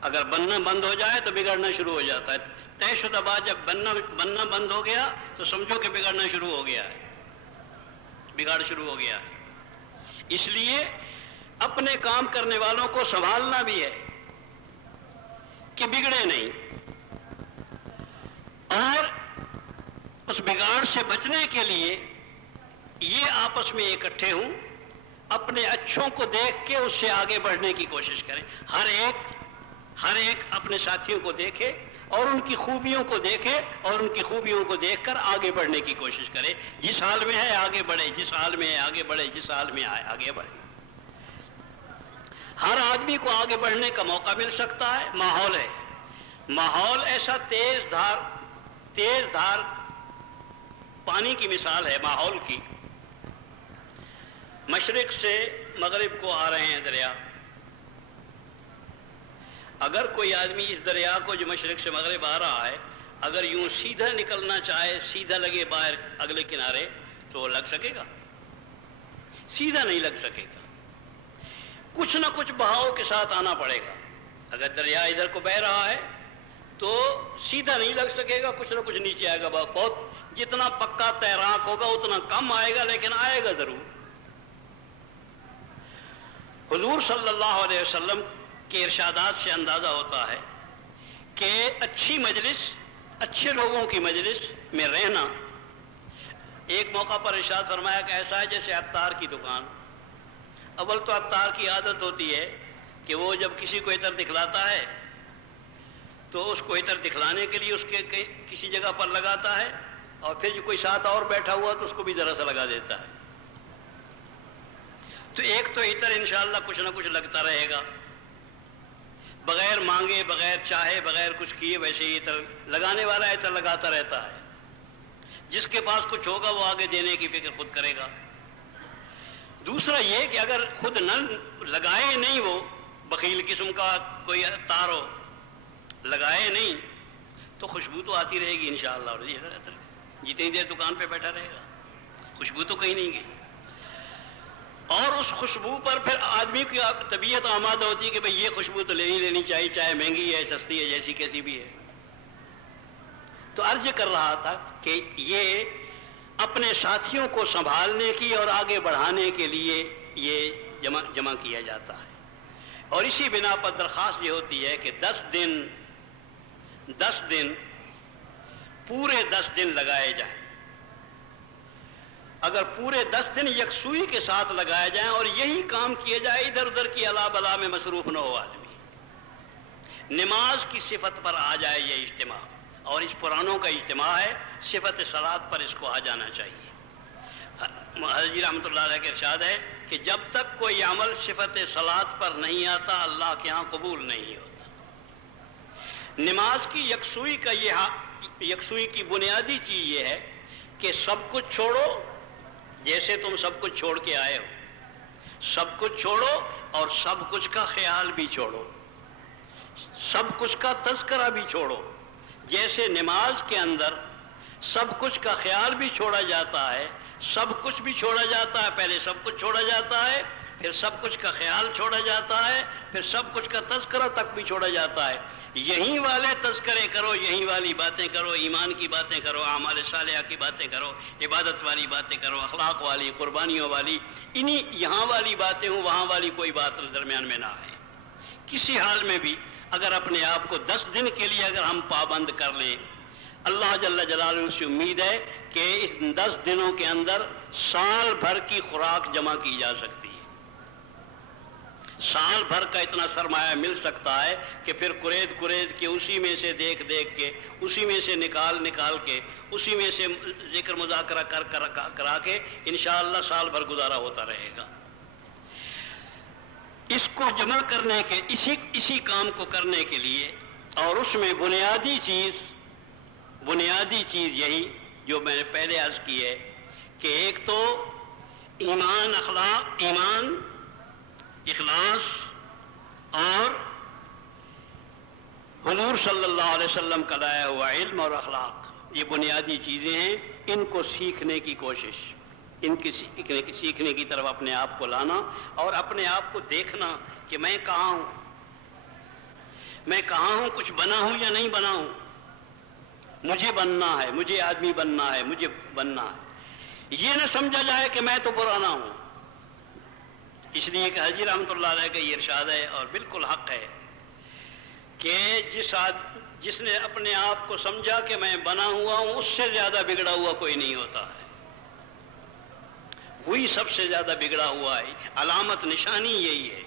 اگر بننا بند ہو جائے تو بگڑنا شروع ہو جاتا ہے۔ طے شدہ بات جب بننا بند ہو گیا تو سمجھو کہ بگڑنا شروع ہو گیا ہے، بگاڑ شروع ہو گیا ہے۔ اس لیے اپنے کام کرنے والوں کو سنبھالنا بھی ہے کہ بگڑے نہیں، اور اس بگاڑ سے بچنے کے لیے یہ آپس میں اکٹھے ہوں، اپنے اچھوں کو دیکھ کے اس سے آگے بڑھنے کی کوشش کریں۔ ہر ایک اپنے ساتھیوں کو دیکھے اور ان کی خوبیوں کو دیکھے اور ان کی خوبیوں کو دیکھ کر آگے بڑھنے کی کوشش کرے۔ جس حال میں ہے آگے بڑھے، جس حال میں ہے آگے بڑھے، جس حال میں آئے آگے بڑھے۔ ہر آدمی کو آگے بڑھنے کا موقع مل سکتا ہے، ماحول ہے، ماحول ایسا تیز دھار پانی کی مثال ہے ماحول کی۔ مشرق سے مغرب کو آ رہے ہیں دریا، اگر کوئی آدمی اس دریا کو جو مشرق سے مغرب آ رہا ہے اگر یوں سیدھا نکلنا چاہے، سیدھا لگے باہر اگلے کنارے، تو وہ لگ سکے گا؟ سیدھا نہیں لگ سکے گا، کچھ نہ کچھ بہاؤ کے ساتھ آنا پڑے گا۔ اگر دریا ادھر کو بہہ رہا ہے تو سیدھا نہیں لگ سکے گا، کچھ نہ کچھ نیچے آئے گا، بہت جتنا پکا تیراک ہوگا اتنا کم آئے گا، لیکن آئے گا ضرور۔ حضور صلی اللہ علیہ وسلم کے ارشادات سے اندازہ ہوتا ہے کہ اچھی مجلس، اچھے لوگوں کی مجلس میں رہنا، ایک موقع پر ارشاد فرمایا کہ ایسا ہے جیسے عطار کی دکان۔ اول تو عطار کی عادت ہوتی ہے کہ وہ جب کسی کو عطر دکھلاتا ہے تو اس کو عطر دکھلانے کے لیے اس کے کسی جگہ پر لگاتا ہے، اور پھر جو کوئی ساتھ اور بیٹھا ہوا تو اس کو بھی ذرا سا لگا دیتا ہے۔ تو ایک تو عطر انشاءاللہ کچھ نہ کچھ لگتا رہے گا، بغیر مانگے، بغیر چاہے، بغیر کچھ کیے، ویسے ہی عطر لگانے والا عطر لگاتا رہتا ہے۔ جس کے پاس کچھ ہوگا وہ آگے دینے کی فکر خود کرے گا۔ دوسرا یہ کہ اگر خود نہ لگائے نہیں، وہ بخیل قسم کا کوئی عطار ہو، لگائے نہیں تو خوشبو تو آتی رہے گی انشاءاللہ، اور جتنی دیر دکان پہ بیٹھا رہے گا خوشبو تو کہیں نہیں گئی۔ اور اس خوشبو پر پھر آدمی کی طبیعت آمادہ ہوتی ہے کہ بھئی یہ خوشبو تو لینی چاہیے، چاہے مہنگی ہے، سستی ہے، جیسی کیسی بھی ہے۔ تو عرض کر رہا تھا کہ یہ اپنے ساتھیوں کو سنبھالنے کی اور آگے بڑھانے کے لیے یہ جمع کیا جاتا ہے، اور اسی بنا پر درخواست یہ ہوتی ہے کہ 10 دن پورے 10 دن لگائے جائیں۔ اگر پورے 10 دن یکسوئی کے ساتھ لگائے جائیں اور یہی کام کیے جائے، ادھر ادھر کی الا بلا میں مصروف نہ ہو آدمی، نماز کی صفت پر آ جائے یہ اجتماع، اور اس پرانوں کا اجتماع ہے، صفت صلاۃ پر اس کو آ جانا چاہیے۔ حضرت جی رحمۃ اللہ علیہ کا ارشاد ہے کہ جب تک کوئی عمل صفت صلاۃ پر نہیں آتا اللہ کے ہاں قبول نہیں ہوتا۔ نماز کی یکسوئی کی بنیادی چیز یہ ہے کہ سب کچھ چھوڑو، جیسے تم سب کچھ چھوڑ کے آئے ہو، سب کچھ چھوڑو، اور سب کچھ کا خیال بھی چھوڑو، سب کچھ کا تذکرہ بھی چھوڑو۔ جیسے نماز کے اندر سب کچھ کا خیال بھی چھوڑا جاتا ہے، سب کچھ بھی چھوڑا جاتا ہے، پہلے سب کچھ چھوڑا جاتا ہے، پھر سب کچھ کا خیال چھوڑا جاتا ہے، پھر سب کچھ کا تذکرہ تک بھی چھوڑا جاتا ہے۔ یہیں والے تذکرے کرو، یہیں والی باتیں کرو، ایمان کی باتیں کرو، اعمال صالحہ کی باتیں کرو، عبادت والی باتیں کرو، اخلاق والی، قربانیوں والی، انہی یہاں والی باتیں ہوں، وہاں والی کوئی بات درمیان میں نہ آئے۔ کسی حال میں بھی اگر اپنے آپ کو 10 دن کے لیے اگر ہم پابند کر لیں، اللہ جل جلالہ سے امید ہے کہ اس 10 دنوں کے اندر سال بھر کی خوراک جمع کی جا سکتی ہے۔ سال بھر کا اتنا سرمایہ مل سکتا ہے کہ پھر کرید کے اسی میں سے دیکھ کے، اسی میں سے نکال کے، اسی میں سے ذکر مذاکرہ کرا کے انشاءاللہ سال بھر گزارا ہوتا رہے گا۔ اس کو جمع کرنے کے اسی کام کو کرنے کے لیے، اور اس میں بنیادی چیز یہی جو میں نے پہلے عرض کی ہے کہ ایک تو ایمان، اخلاص اور حضور صلی اللہ علیہ وسلم کا لایا ہوا علم اور اخلاق، یہ بنیادی چیزیں ہیں۔ ان کو سیکھنے کی کوشش، سیکھنے کی طرف اپنے آپ کو لانا اور اپنے آپ کو دیکھنا کہ میں کہاں ہوں، کچھ بنا ہوں یا نہیں بنا ہوں، مجھے بننا ہے، مجھے آدمی بننا ہے، مجھے بننا ہے۔ یہ نہ سمجھا جائے کہ میں تو پرانا ہوں۔ اس لیے کہ حضرت رحمۃ اللہ علیہ کا یہ ارشاد ہے اور بالکل حق ہے کہ جس نے اپنے آپ کو سمجھا کہ میں بنا ہوا ہوں، اس سے زیادہ بگڑا ہوا کوئی نہیں ہوتا ہے، وہی سب سے زیادہ بگڑا ہوا ہے۔ علامت نشانی یہی ہے،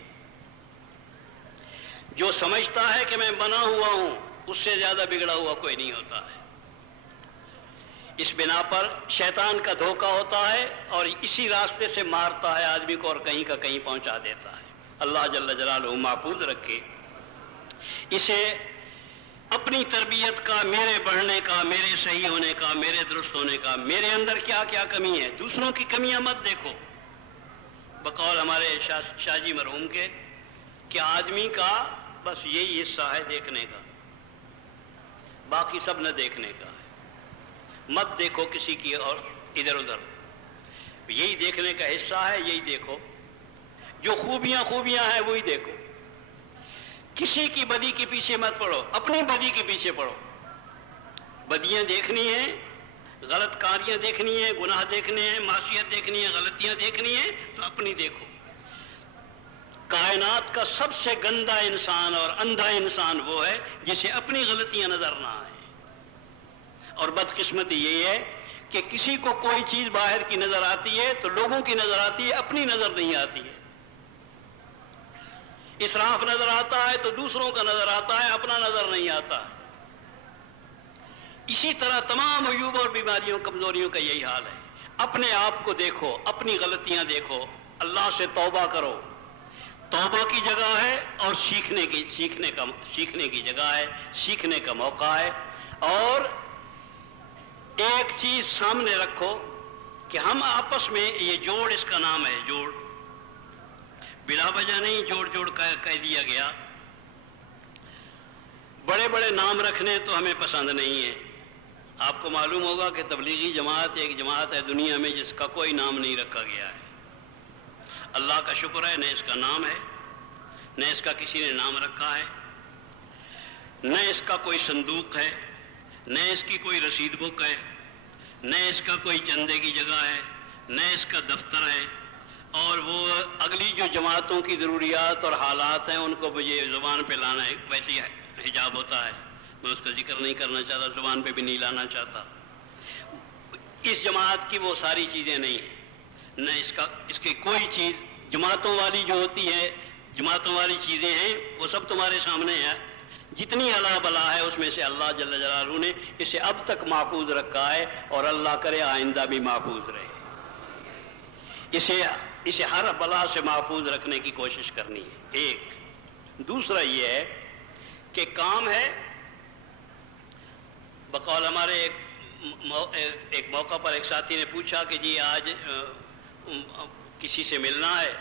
جو سمجھتا ہے کہ میں بنا ہوا ہوں، اس سے زیادہ بگڑا ہوا کوئی نہیں ہوتا ہے۔ اس بنا پر شیطان کا دھوکہ ہوتا ہے اور اسی راستے سے مارتا ہے آدمی کو اور کہیں کا کہیں پہنچا دیتا ہے۔ اللہ جل جلالہ محفوظ رکھے اسے اپنی تربیت کا، میرے بڑھنے کا، میرے صحیح ہونے کا، میرے درست ہونے کا، میرے اندر کیا کیا کمی ہے۔ دوسروں کی کمیاں مت دیکھو، بقول ہمارے شاہ جی مرحوم کے کہ آدمی کا بس یہی حصہ ہے دیکھنے کا، باقی سب نہ دیکھنے کا ہے۔ مت دیکھو کسی کی اور ادھر ادھر، یہی دیکھنے کا حصہ ہے، یہی دیکھو، جو خوبیاں ہیں وہی دیکھو۔ کسی کی بدی کے پیچھے مت پڑو، اپنی بدی کے پیچھے پڑو۔ بدیاں دیکھنی ہیں، غلط کاریاں دیکھنی ہیں، گناہ دیکھنے ہیں، معصیت دیکھنی ہے، غلطیاں دیکھنی ہیں تو اپنی دیکھو۔ کائنات کا سب سے گندا انسان اور اندھا انسان وہ ہے جسے اپنی غلطیاں نظر نہ آئیں، اور بدقسمتی یہی ہے کہ کسی کو کوئی چیز باہر کی نظر آتی ہے تو لوگوں کی نظر آتی ہے، اپنی نظر نہیں آتی ہے۔ اسراف نظر آتا ہے تو دوسروں کا نظر آتا ہے، اپنا نظر نہیں آتا۔ اسی طرح تمام عیوب اور بیماریوں، کمزوریوں کا یہی حال ہے۔ اپنے آپ کو دیکھو، اپنی غلطیاں دیکھو، اللہ سے توبہ کرو۔ توبہ کی جگہ ہے اور سیکھنے کی جگہ ہے، سیکھنے کا موقع ہے۔ اور ایک چیز سامنے رکھو کہ ہم آپس میں یہ جوڑ، اس کا نام ہے جوڑ، بلا وجہ نہیں جوڑ کہہ دیا گیا۔ بڑے بڑے نام رکھنے تو ہمیں پسند نہیں ہے۔ آپ کو معلوم ہوگا کہ تبلیغی جماعت ایک جماعت ہے دنیا میں جس کا کوئی نام نہیں رکھا گیا ہے۔ اللہ کا شکر ہے، نہ اس کا نام ہے، نہ اس کا کسی نے نام رکھا ہے، نہ اس کا کوئی صندوق ہے، نہ اس کی کوئی رسید بک ہے، نہ اس کا کوئی چندے کی جگہ ہے، نہ اس کا دفتر ہے۔ اور وہ اگلی جو جماعتوں کی ضروریات اور حالات ہیں ان کو مجھے زبان پہ لانا ہے، ویسے ہی حجاب ہوتا ہے، میں اس کا ذکر نہیں کرنا چاہتا، زبان پہ بھی نہیں لانا چاہتا۔ اس جماعت کی وہ ساری چیزیں نہیں ہیں، نہ اس کی کوئی چیز جماعتوں والی جو ہوتی ہے، جماعتوں والی چیزیں ہیں وہ سب تمہارے سامنے ہیں۔ جتنی الا بلا ہے اس میں سے اللہ جل جلالہ نے اسے اب تک محفوظ رکھا ہے، اور اللہ کرے آئندہ بھی محفوظ رہے۔ اسے ہر بلا سے محفوظ رکھنے کی کوشش کرنی ہے، ایک۔ دوسرا یہ ہے کہ کام ہے، بقول ہمارے ایک موقع پر ایک ساتھی نے پوچھا کہ جی آج کسی سے ملنا ہے،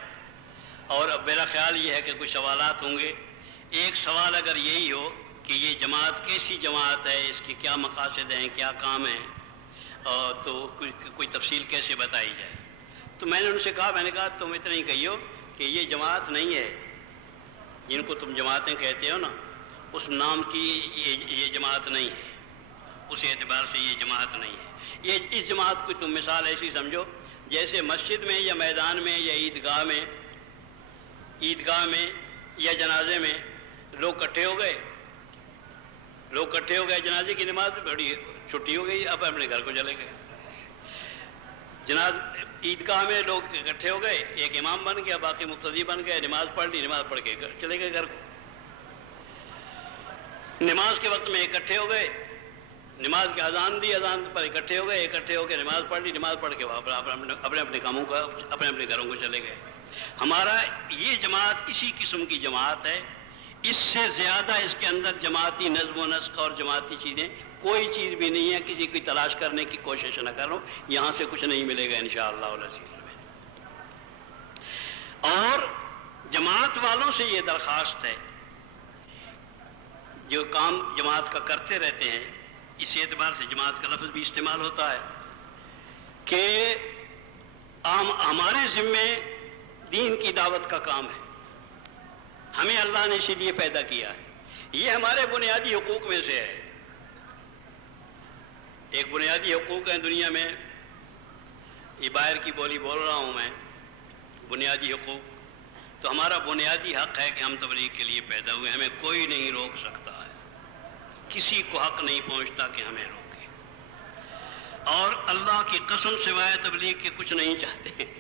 اور اب میرا خیال یہ ہے کہ کچھ سوالات ہوں گے۔ ایک سوال اگر یہی ہو کہ یہ جماعت کیسی جماعت ہے، اس کے کیا مقاصد ہیں، کیا کام ہیں، تو کوئی تفصیل کیسے بتائی جائے۔ تو میں نے ان سے کہا تم اتنا ہی کہیو کہ یہ جماعت نہیں ہے، جن کو تم جماعتیں کہتے ہو نا، اس نام کی یہ جماعت نہیں ہے، اس اعتبار سے یہ جماعت نہیں ہے۔ اس جماعت کو تم مثال ایسی سمجھو جیسے مسجد میں یا میدان میں یا عیدگاہ میں یا جنازے میں لوگ اکٹھے ہو گئے، جنازے کی نماز بڑی چھٹی ہو گئی، اب اپنے گھر کو چلے گئے۔ عیدگاہ میں لوگ اکٹھے ہو گئے، ایک امام بن گیا، باقی مقتدی بن گئے، نماز پڑھ لی، نماز پڑھ کے چلے گئے گھر کو۔ نماز کے وقت میں اکٹھے ہو گئے، نماز کی اذان دی، اذان پر اکٹھے ہو گئے، اکٹھے ہو کے نماز پڑھ لی، نماز پڑھ کے اپنے اپنے کاموں کا، اپنے اپنے گھروں کو چلے گئے۔ ہمارا یہ جماعت اسی قسم کی جماعت ہے، اس سے زیادہ اس کے اندر جماعتی نظم و نسق اور جماعتی چیزیں کوئی چیز بھی نہیں ہے، کسی کی تلاش کرنے کی کوشش نہ کرو، یہاں سے کچھ نہیں ملے گا انشاءاللہ العزیز میں۔ اور جماعت والوں سے یہ درخواست ہے، جو کام جماعت کا کرتے رہتے ہیں، اس اعتبار سے جماعت کا لفظ بھی استعمال ہوتا ہے کہ ہمارے ذمے دین کی دعوت کا کام ہے، ہمیں اللہ نے اسی لیے پیدا کیا ہے، یہ ہمارے بنیادی حقوق میں سے ہے۔ ایک بنیادی حقوق ہے دنیا میں، یہ باہر کی بولی بول رہا ہوں میں، بنیادی حقوق، تو ہمارا بنیادی حق ہے کہ ہم تبلیغ کے لیے پیدا ہوئے، ہمیں کوئی نہیں روک سکتا ہے، کسی کو حق نہیں پہنچتا کہ ہمیں روکے، اور اللہ کی قسم سوائے تبلیغ کے کچھ نہیں چاہتے ہیں۔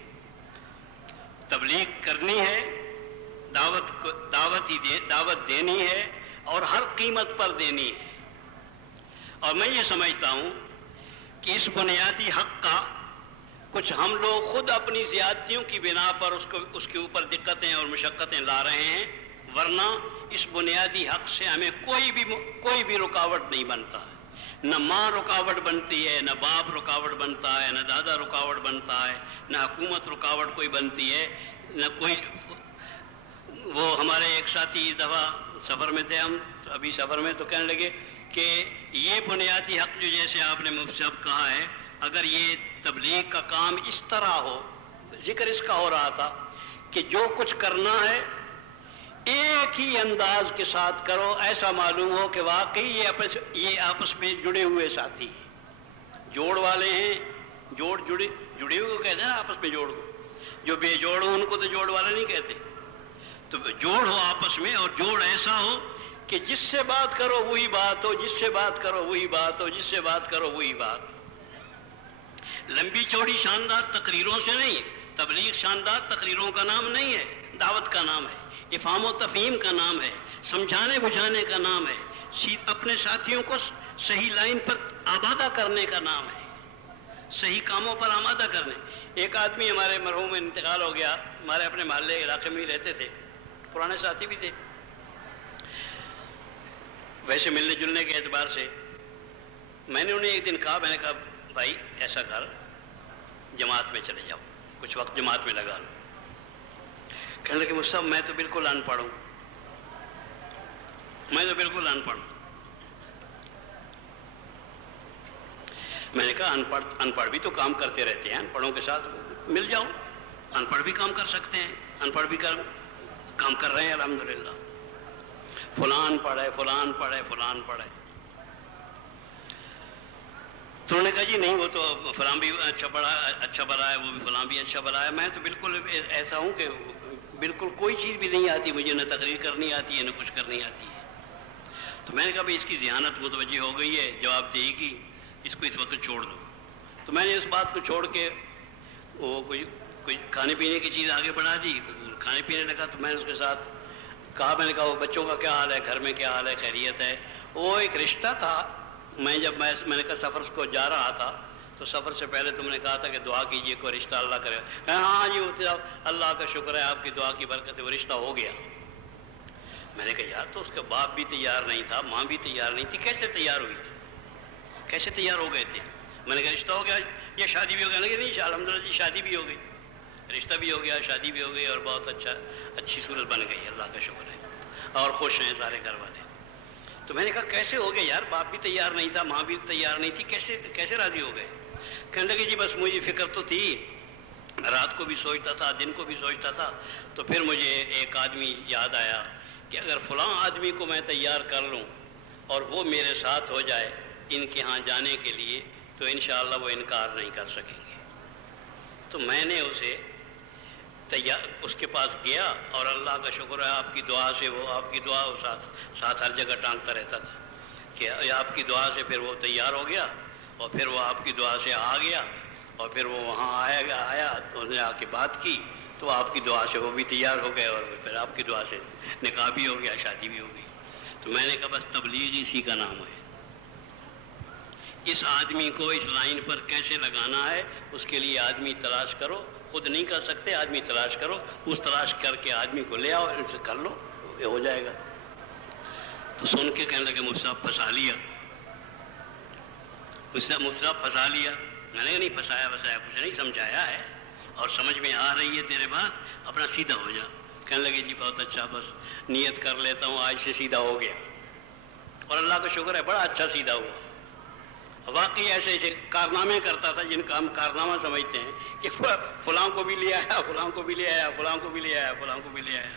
تبلیغ کرنی ہے، دعوت دینی ہے، اور ہر قیمت پر دینی ہے۔ اور میں یہ سمجھتا ہوں کہ اس بنیادی حق کا کچھ ہم لوگ خود اپنی زیادتیوں کی بنا پر اس کے اوپر دقتیں اور مشقتیں لا رہے ہیں، ورنہ اس بنیادی حق سے ہمیں کوئی بھی رکاوٹ نہیں بنتا ہے، نہ ماں رکاوٹ بنتی ہے، نہ باپ رکاوٹ بنتا ہے، نہ دادا رکاوٹ بنتا ہے، نہ حکومت رکاوٹ کوئی بنتی ہے، نہ کوئی۔ وہ ہمارے ایک ساتھی دفعہ سفر میں تھے، ہم ابھی سفر میں، تو کہنے لگے کہ یہ بنیادی حق جو جیسے آپ نے مجھ سے اب کہا ہے، اگر یہ تبلیغ کا کام اس طرح ہو، ذکر اس کا ہو رہا تھا کہ جو کچھ کرنا ہے ایک ہی انداز کے ساتھ کرو، ایسا معلوم ہو کہ واقعی یہ آپس میں جڑے ہوئے ساتھی ہیں، جوڑ والے ہیں، جڑے ہوئے کو کہتے ہیں آپس میں، جوڑ کو، جو بے جوڑ ہو ان کو تو جوڑ والا نہیں کہتے۔ تو جوڑ ہو آپس میں، اور جوڑ ایسا ہو کہ جس سے بات کرو وہی بات ہو، جس سے بات کرو وہی بات ہو، جس سے بات کرو وہی بات۔ لمبی چوڑی شاندار تقریروں سے نہیں، تبلیغ شاندار تقریروں کا نام نہیں ہے، دعوت کا نام ہے، افہام و تفہیم کا نام ہے، سمجھانے بجھانے کا نام ہے، اپنے ساتھیوں کو صحیح لائن پر آمادہ کرنے کا نام ہے، صحیح کاموں پر آمادہ کرنے۔ ایک آدمی ہمارے مرحوم انتقال ہو گیا، ہمارے اپنے محلے علاقے میں ہی رہتے تھے، پرانے ساتھی بھی تھے، ویسے ملنے جلنے کے اعتبار سے۔ میں نے انہیں ایک دن کہا، میں نے کہا بھائی ایسا کر، جماعت میں چلے جاؤ، کچھ وقت جماعت میں لگا لو۔ کہنے لگے مجھ سے میں تو بالکل ان پڑھ ہوں، میں تو بالکل ان پڑھ ہوں۔ میں نے کہا ان پڑھ بھی تو کام کرتے رہتے ہیں، ان پڑھوں کے ساتھ مل جاؤ، ان پڑھ بھی کام کر سکتے ہیں، ان پڑھ بھی کام کر رہے ہیں الحمدللہ، فلان پڑھے فلان پڑھے فلان پڑھے۔ تو انہوں نے کہا جی نہیں، وہ تو فلاں بھی اچھا بلا ہے، وہ بھی فلاں بھی اچھا بلا ہے، میں تو بالکل ایسا ہوں کہ بالکل کوئی چیز بھی نہیں آتی مجھے، نہ تقریر کرنی آتی ہے نہ کچھ کرنی آتی ہے۔ تو میں نے کہا بھائی اس کی ذہانت متوجہ ہو گئی ہے جواب دہی کی، اس کو اس وقت چھوڑ دو۔ تو میں نے اس بات کو چھوڑ کے وہ کوئی کھانے پینے کی چیز آگے بڑھا دی، کھانے پینے لگا۔ تو میں نے اس کے ساتھ کہا، میں نے کہا وہ بچوں کا کیا حال ہے، گھر میں کیا حال ہے، خیریت ہے؟ وہ ایک رشتہ تھا، جب میں نے کہا سفر کو جا رہا تھا تو سفر سے پہلے تم نے کہا تھا کہ دعا کیجئے کوئی رشتہ اللہ کرے، ہاں جی اللہ کا شکر ہے آپ کی دعا کی برکت سے وہ رشتہ ہو گیا۔ میں نے کہا یار تو اس کا باپ بھی تیار نہیں تھا، ماں بھی تیار نہیں تھی، کیسے تیار ہوئی تھی، کیسے تیار ہو گئے تھے؟ میں نے کہا رشتہ ہو گیا یا شادی بھی ہو گیا؟ نہیں الحمدللہ جی شادی بھی ہو گئی، رشتہ بھی ہو گیا، شادی بھی ہو گئی، اور بہت اچھی صورت بن گئی، اللہ کا شکر ہے، اور خوش ہیں سارے گھر والے۔ تو میں نے کہا کیسے ہو گئے یار، باپ بھی تیار نہیں تھا، ماں بھی تیار نہیں تھی، کیسے راضی ہو گئے؟ کہنے لگے جی بس مجھے فکر تو تھی، رات کو بھی سوچتا تھا، دن کو بھی سوچتا تھا، تو پھر مجھے ایک آدمی یاد آیا کہ اگر فلاں آدمی کو میں تیار کر لوں اور وہ میرے ساتھ ہو جائے ان کے ہاں جانے کے لیے تو انشاءاللہ وہ انکار نہیں کر سکیں گے۔ تو میں نے اس کے پاس گیا، اور اللہ کا شکر ہے آپ کی دعا سے، وہ آپ کی دعا ساتھ ہر جگہ ٹانگتا رہتا تھا کہ آپ کی دعا سے پھر وہ تیار ہو گیا، اور پھر وہ آپ کی دعا سے آ گیا، اور پھر وہ وہاں آیا تو اس نے آ کے بات کی، تو آپ کی دعا سے وہ بھی تیار ہو گئے، اور پھر آپ کی دعا سے نکاح بھی ہو گیا، شادی بھی ہو گئی۔ تو میں نے کہا بس تبلیغ اسی کا نام ہے، اس آدمی کو اس لائن پر کیسے لگانا ہے اس کے لیے آدمی تلاش کرو، خود نہیں کر سکتے آدمی تلاش کرو، اس تلاش کر کے آدمی کو لے آؤ، ان سے کر لو، یہ ہو جائے گا۔ تو سن کے کہنے لگے مجھ سے آپ پھنسا لیا، مجھ سے آپ پھنسا لیا۔ میں نے کہا نہیں پھنسایا وسایا کچھ نہیں، سمجھایا ہے اور سمجھ میں آ رہی ہے تیرے بات، اپنا سیدھا ہو جا۔ کہنے لگے جی بہت اچھا، بس نیت کر لیتا ہوں آج سے سیدھا ہو گیا، اور اللہ کا شکر ہے بڑا اچھا سیدھا ہوا۔ واقعی ایسے ایسے کارنامے کرتا تھا جن کا ہم کارنامہ سمجھتے ہیں کہ فلاں کو بھی لے آیا، فلاں کو بھی لے آیا، فلاں کو بھی لے آیا، فلاں کو بھی لے آیا۔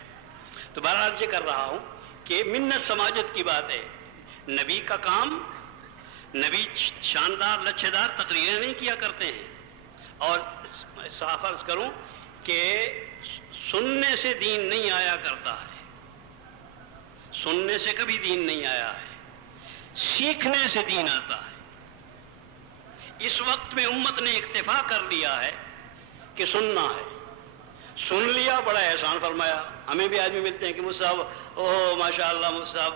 تو بہرحال یہ کر رہا ہوں کہ منت سماجت کی بات ہے۔ نبی کا کام، نبی شاندار لچھے دار تقریریں نہیں کیا کرتے ہیں، اور صاف عرض کروں کہ سننے سے دین نہیں آیا کرتا ہے، سننے سے کبھی دین نہیں آیا ہے، سیکھنے سے دین آتا ہے۔ اس وقت میں امت نے اکتفا کر لیا ہے کہ سننا ہے، سن لیا بڑا احسان فرمایا۔ ہمیں بھی آدمی ملتے ہیں کہ مجھ صاحب اوہ ماشاء اللہ مجھ صاحب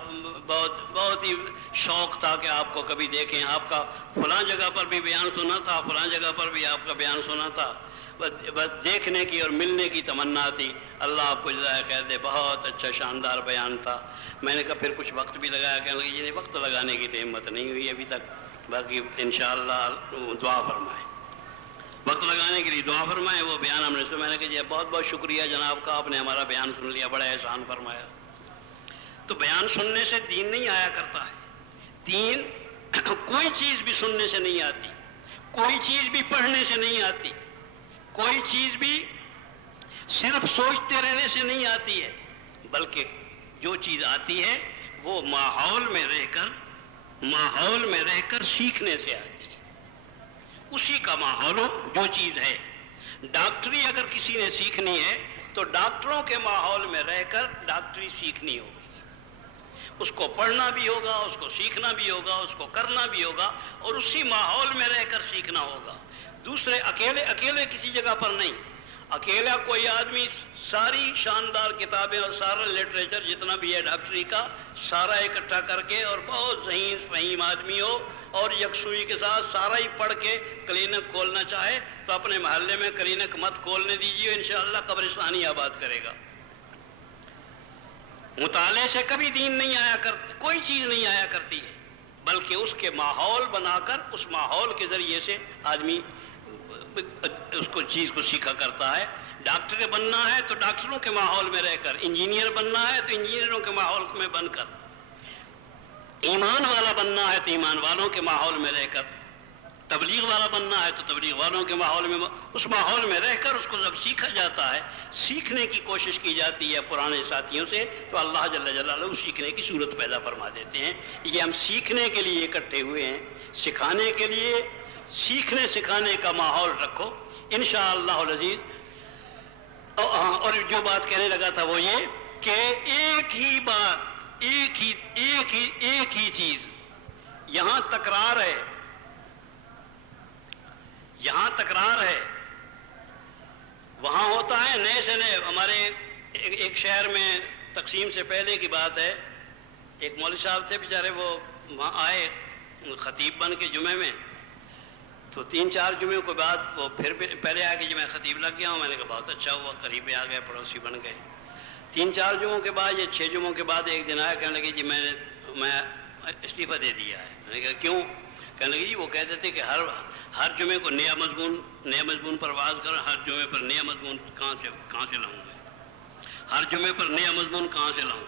بہت ہی شوق تھا کہ آپ کو کبھی دیکھیں، آپ کا فلاں جگہ پر بھی بیان سنا تھا، فلاں جگہ پر بھی آپ کا بیان سنا تھا، بس دیکھنے کی اور ملنے کی تمنا تھی۔ اللہ آپ کو جزائے خیر دے، بہت اچھا شاندار بیان تھا۔ میں نے کہا پھر کچھ وقت بھی لگایا، کہنے لگے یہ وقت لگانے کی تو ہمت نہیں ہوئی ابھی تک، باقی انشاءاللہ دعا فرمائے، وقت لگانے کے لیے دعا فرمائے۔ وہ بیان ہم نے سنا، میں نے کہا جی بہت بہت شکریہ جناب کا، آپ نے ہمارا بیان سن لیا، بڑا احسان فرمایا۔ تو بیان سننے سے دین نہیں آیا کرتا ہے، دین کوئی چیز بھی سننے سے نہیں آتی، کوئی چیز بھی پڑھنے سے نہیں آتی، کوئی چیز بھی صرف سوچتے رہنے سے نہیں آتی ہے، بلکہ جو چیز آتی ہے وہ ماحول میں رہ کر سیکھنے سے آتی ہے، اسی کا ماحول ہو جو چیز ہے۔ ڈاکٹری اگر کسی نے سیکھنی ہے تو ڈاکٹروں کے ماحول میں رہ کر ڈاکٹری سیکھنی ہوگی، اس کو پڑھنا بھی ہوگا، اس کو سیکھنا بھی ہوگا، اس کو کرنا بھی ہوگا، اور اسی ماحول میں رہ کر سیکھنا ہوگا۔ دوسرے اکیلے کسی جگہ پر نہیں، اکیلا کوئی آدمی ساری شاندار کتابیں اور سارا لٹریچر جتنا بھی ہے ڈاکٹری کا سارا اکٹھا کر کے، اور بہت ذہین فہیم آدمی ہو اور یکسوئی کے ساتھ سارا ہی پڑھ کے کلینک کھولنا چاہے تو اپنے محلے میں کلینک مت کھولنے دیجیے، انشاءاللہ قبرستانی آباد کرے گا۔ مطالعے سے کبھی دین نہیں آیا کرتی، کوئی چیز نہیں آیا کرتی ہے، بلکہ اس کے ماحول بنا کر اس ماحول کے ذریعے سے آدمی اس کو چیز کو سیکھا کرتا ہے۔ ڈاکٹر بننا ہے تو ڈاکٹروں کے ماحول میں رہ کر، انجینئر بننا ہے تو انجینئروں کے ماحول میں بن کر، ایمان والا بننا ہے تو ایمان والوں کے ماحول میں رہ کر، تبلیغ والا بننا ہے تو تبلیغ والوں کے ماحول میں، اس ماحول میں رہ کر اس کو جب سیکھا جاتا ہے، سیکھنے کی کوشش کی جاتی ہے پرانے ساتھیوں سے، تو اللہ جل جلالہ سیکھنے کی صورت پیدا فرما دیتے ہیں۔ یہ ہم سیکھنے کے لیے اکٹھے ہوئے ہیں، سکھانے کے لیے، سیکھنے سکھانے کا ماحول رکھو انشاءاللہ العزیز۔ اور جو بات کہنے لگا تھا وہ یہ کہ ایک ہی بات، ایک ہی چیز، یہاں تکرار ہے، یہاں تکرار ہے، وہاں ہوتا ہے نئے سے نئے۔ ہمارے ایک شہر میں تقسیم سے پہلے کی بات ہے، ایک مولوی صاحب تھے بیچارے، وہ وہاں آئے خطیب بن کے جمعے میں، تو 3-4 جمعوں کے بعد وہ پھر پہلے آیا کہ جی میں خطیب لگ گیا ہوں۔ میں نے کہا بہت اچھا ہوا، قریبی آ گئے، پڑوسی بن گئے۔ 3-4 جمعوں کے بعد، یہ 6 جمعوں کے بعد ایک دن آیا، کہنے لگے جی میں استعفیٰ دے دیا ہے۔ میں نے کہا کیوں؟ کہنے لگے جی وہ کہتے تھے کہ ہر جمعے کو نیا مضمون پر واز کرو، ہر جمعے پر نیا مضمون کہاں سے لاؤں میں، ہر جمعے پر نیا مضمون کہاں سے لاؤں؟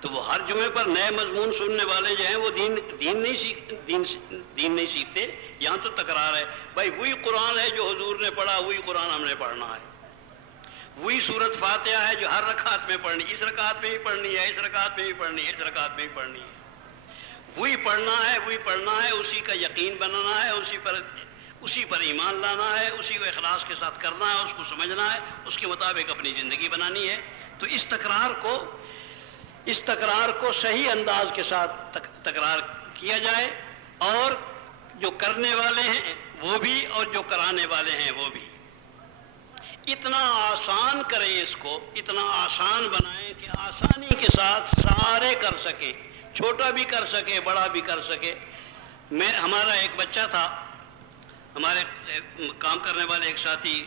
تو وہ ہر جمعے پر نئے مضمون سننے والے جو ہیں وہ دین نہیں سیکھتے۔ یہاں تو تکرار ہے، بھائی وہی قرآن ہے جو حضور نے پڑھا، وہی قرآن ہم نے پڑھنا ہے، وہی سورت فاتحہ ہے جو ہر رکعت میں پڑھنی، اس رکعت میں بھی پڑھنی ہے، اس رکعت میں بھی پڑھنی ہے، اس رکعت میں بھی پڑھنی ہے، وہی پڑھنا ہے، اسی کا یقین بنانا ہے، اسی پر ایمان لانا ہے، اسی کو اخلاص کے ساتھ کرنا ہے، اس کو سمجھنا ہے، اس کے مطابق اپنی زندگی بنانی ہے۔ تو اس تکرار کو صحیح انداز کے ساتھ تکرار کیا جائے، اور جو کرنے والے ہیں وہ بھی اور جو کرانے والے ہیں وہ بھی، اتنا آسان کریں، اس کو اتنا آسان بنائیں کہ آسانی کے ساتھ سارے کر سکیں، چھوٹا بھی کر سکے، بڑا بھی کر سکے۔ ہمارا ایک بچہ تھا، ہمارے کام کرنے والے ایک ساتھی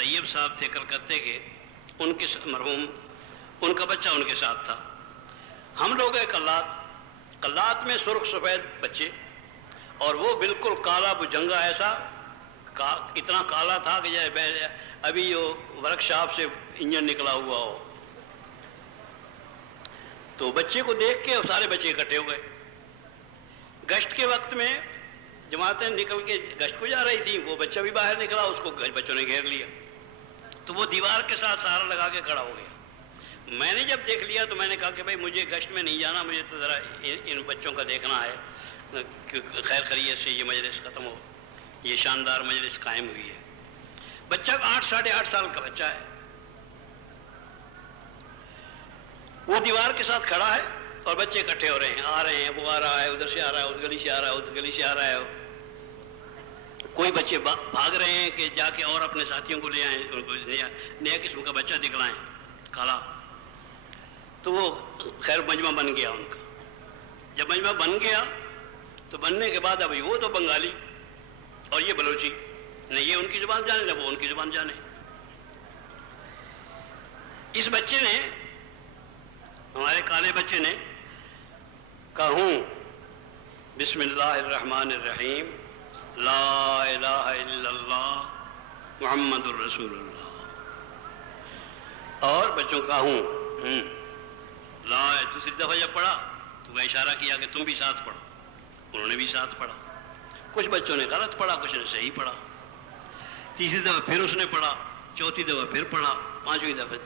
طیب صاحب تھے کلکتے کے، ان کے مرحوم، ان کا بچہ ان کے ساتھ تھا. ہم لوگ گئے قلات میں سرخ سفید بچے، اور وہ بالکل کالا بجنگا ایسا، اتنا کالا تھا کہ جیسے ابھی وہ ورک شاپ سے انجن نکلا ہوا ہو. تو بچے کو دیکھ کے سارے بچے اکٹھے ہو گئے. گشت کے وقت میں جماعتیں نکل کے گشت کو جا رہی تھی، وہ بچہ بھی باہر نکلا، اس کو بچوں نے گھیر لیا. تو وہ دیوار کے ساتھ سہارا لگا کے کھڑا ہو گیا. میں نے جب دیکھ لیا تو میں نے کہا کہ بھائی مجھے گشت میں نہیں جانا، مجھے تو ذرا ان بچوں کا دیکھنا ہے کہ خیر خیریت سے یہ مجلس ختم ہو، یہ شاندار مجلس قائم ہوئی ہے. بچہ 8 ساڑھے 8 سال کا بچہ ہے، وہ دیوار کے ساتھ کھڑا ہے اور بچے اکٹھے ہو رہے ہیں، آ رہے ہیں، وہ آ رہا ہے، ادھر سے آ رہا ہے، اس گلی سے آ رہا ہے، اس گلی سے آ رہا ہے. کوئی بچے بھاگ رہے ہیں کہ جا کے اور اپنے ساتھیوں کو لے آئیں، ان کو نیا قسم کا بچہ دکھلائیں کالا. تو وہ خیر مجمع بن گیا ان کا. جب مجمع بن گیا تو بننے کے بعد اب وہ تو بنگالی اور یہ بلوچی، نہ یہ ان کی زبان جانے نہ وہ ان کی زبان جانے. اس بچے نے، ہمارے کالے بچے نے کہا ہوں بسم اللہ الرحمن الرحیم لا الہ الا اللہ محمد الرسول اللہ. اور بچوں کا ہوں لا. دوسری دفعہ جب پڑھا تو میں اشارہ کیا کہ تم بھی ساتھ پڑھو، انہوں نے بھی ساتھ پڑھا. کچھ بچوں نے غلط پڑھا، کچھ نے صحیح پڑھا. تیسری دفعہ پھر اس نے پڑھا، چوتھی دفعہ پھر پڑھا، پانچویں دفعہ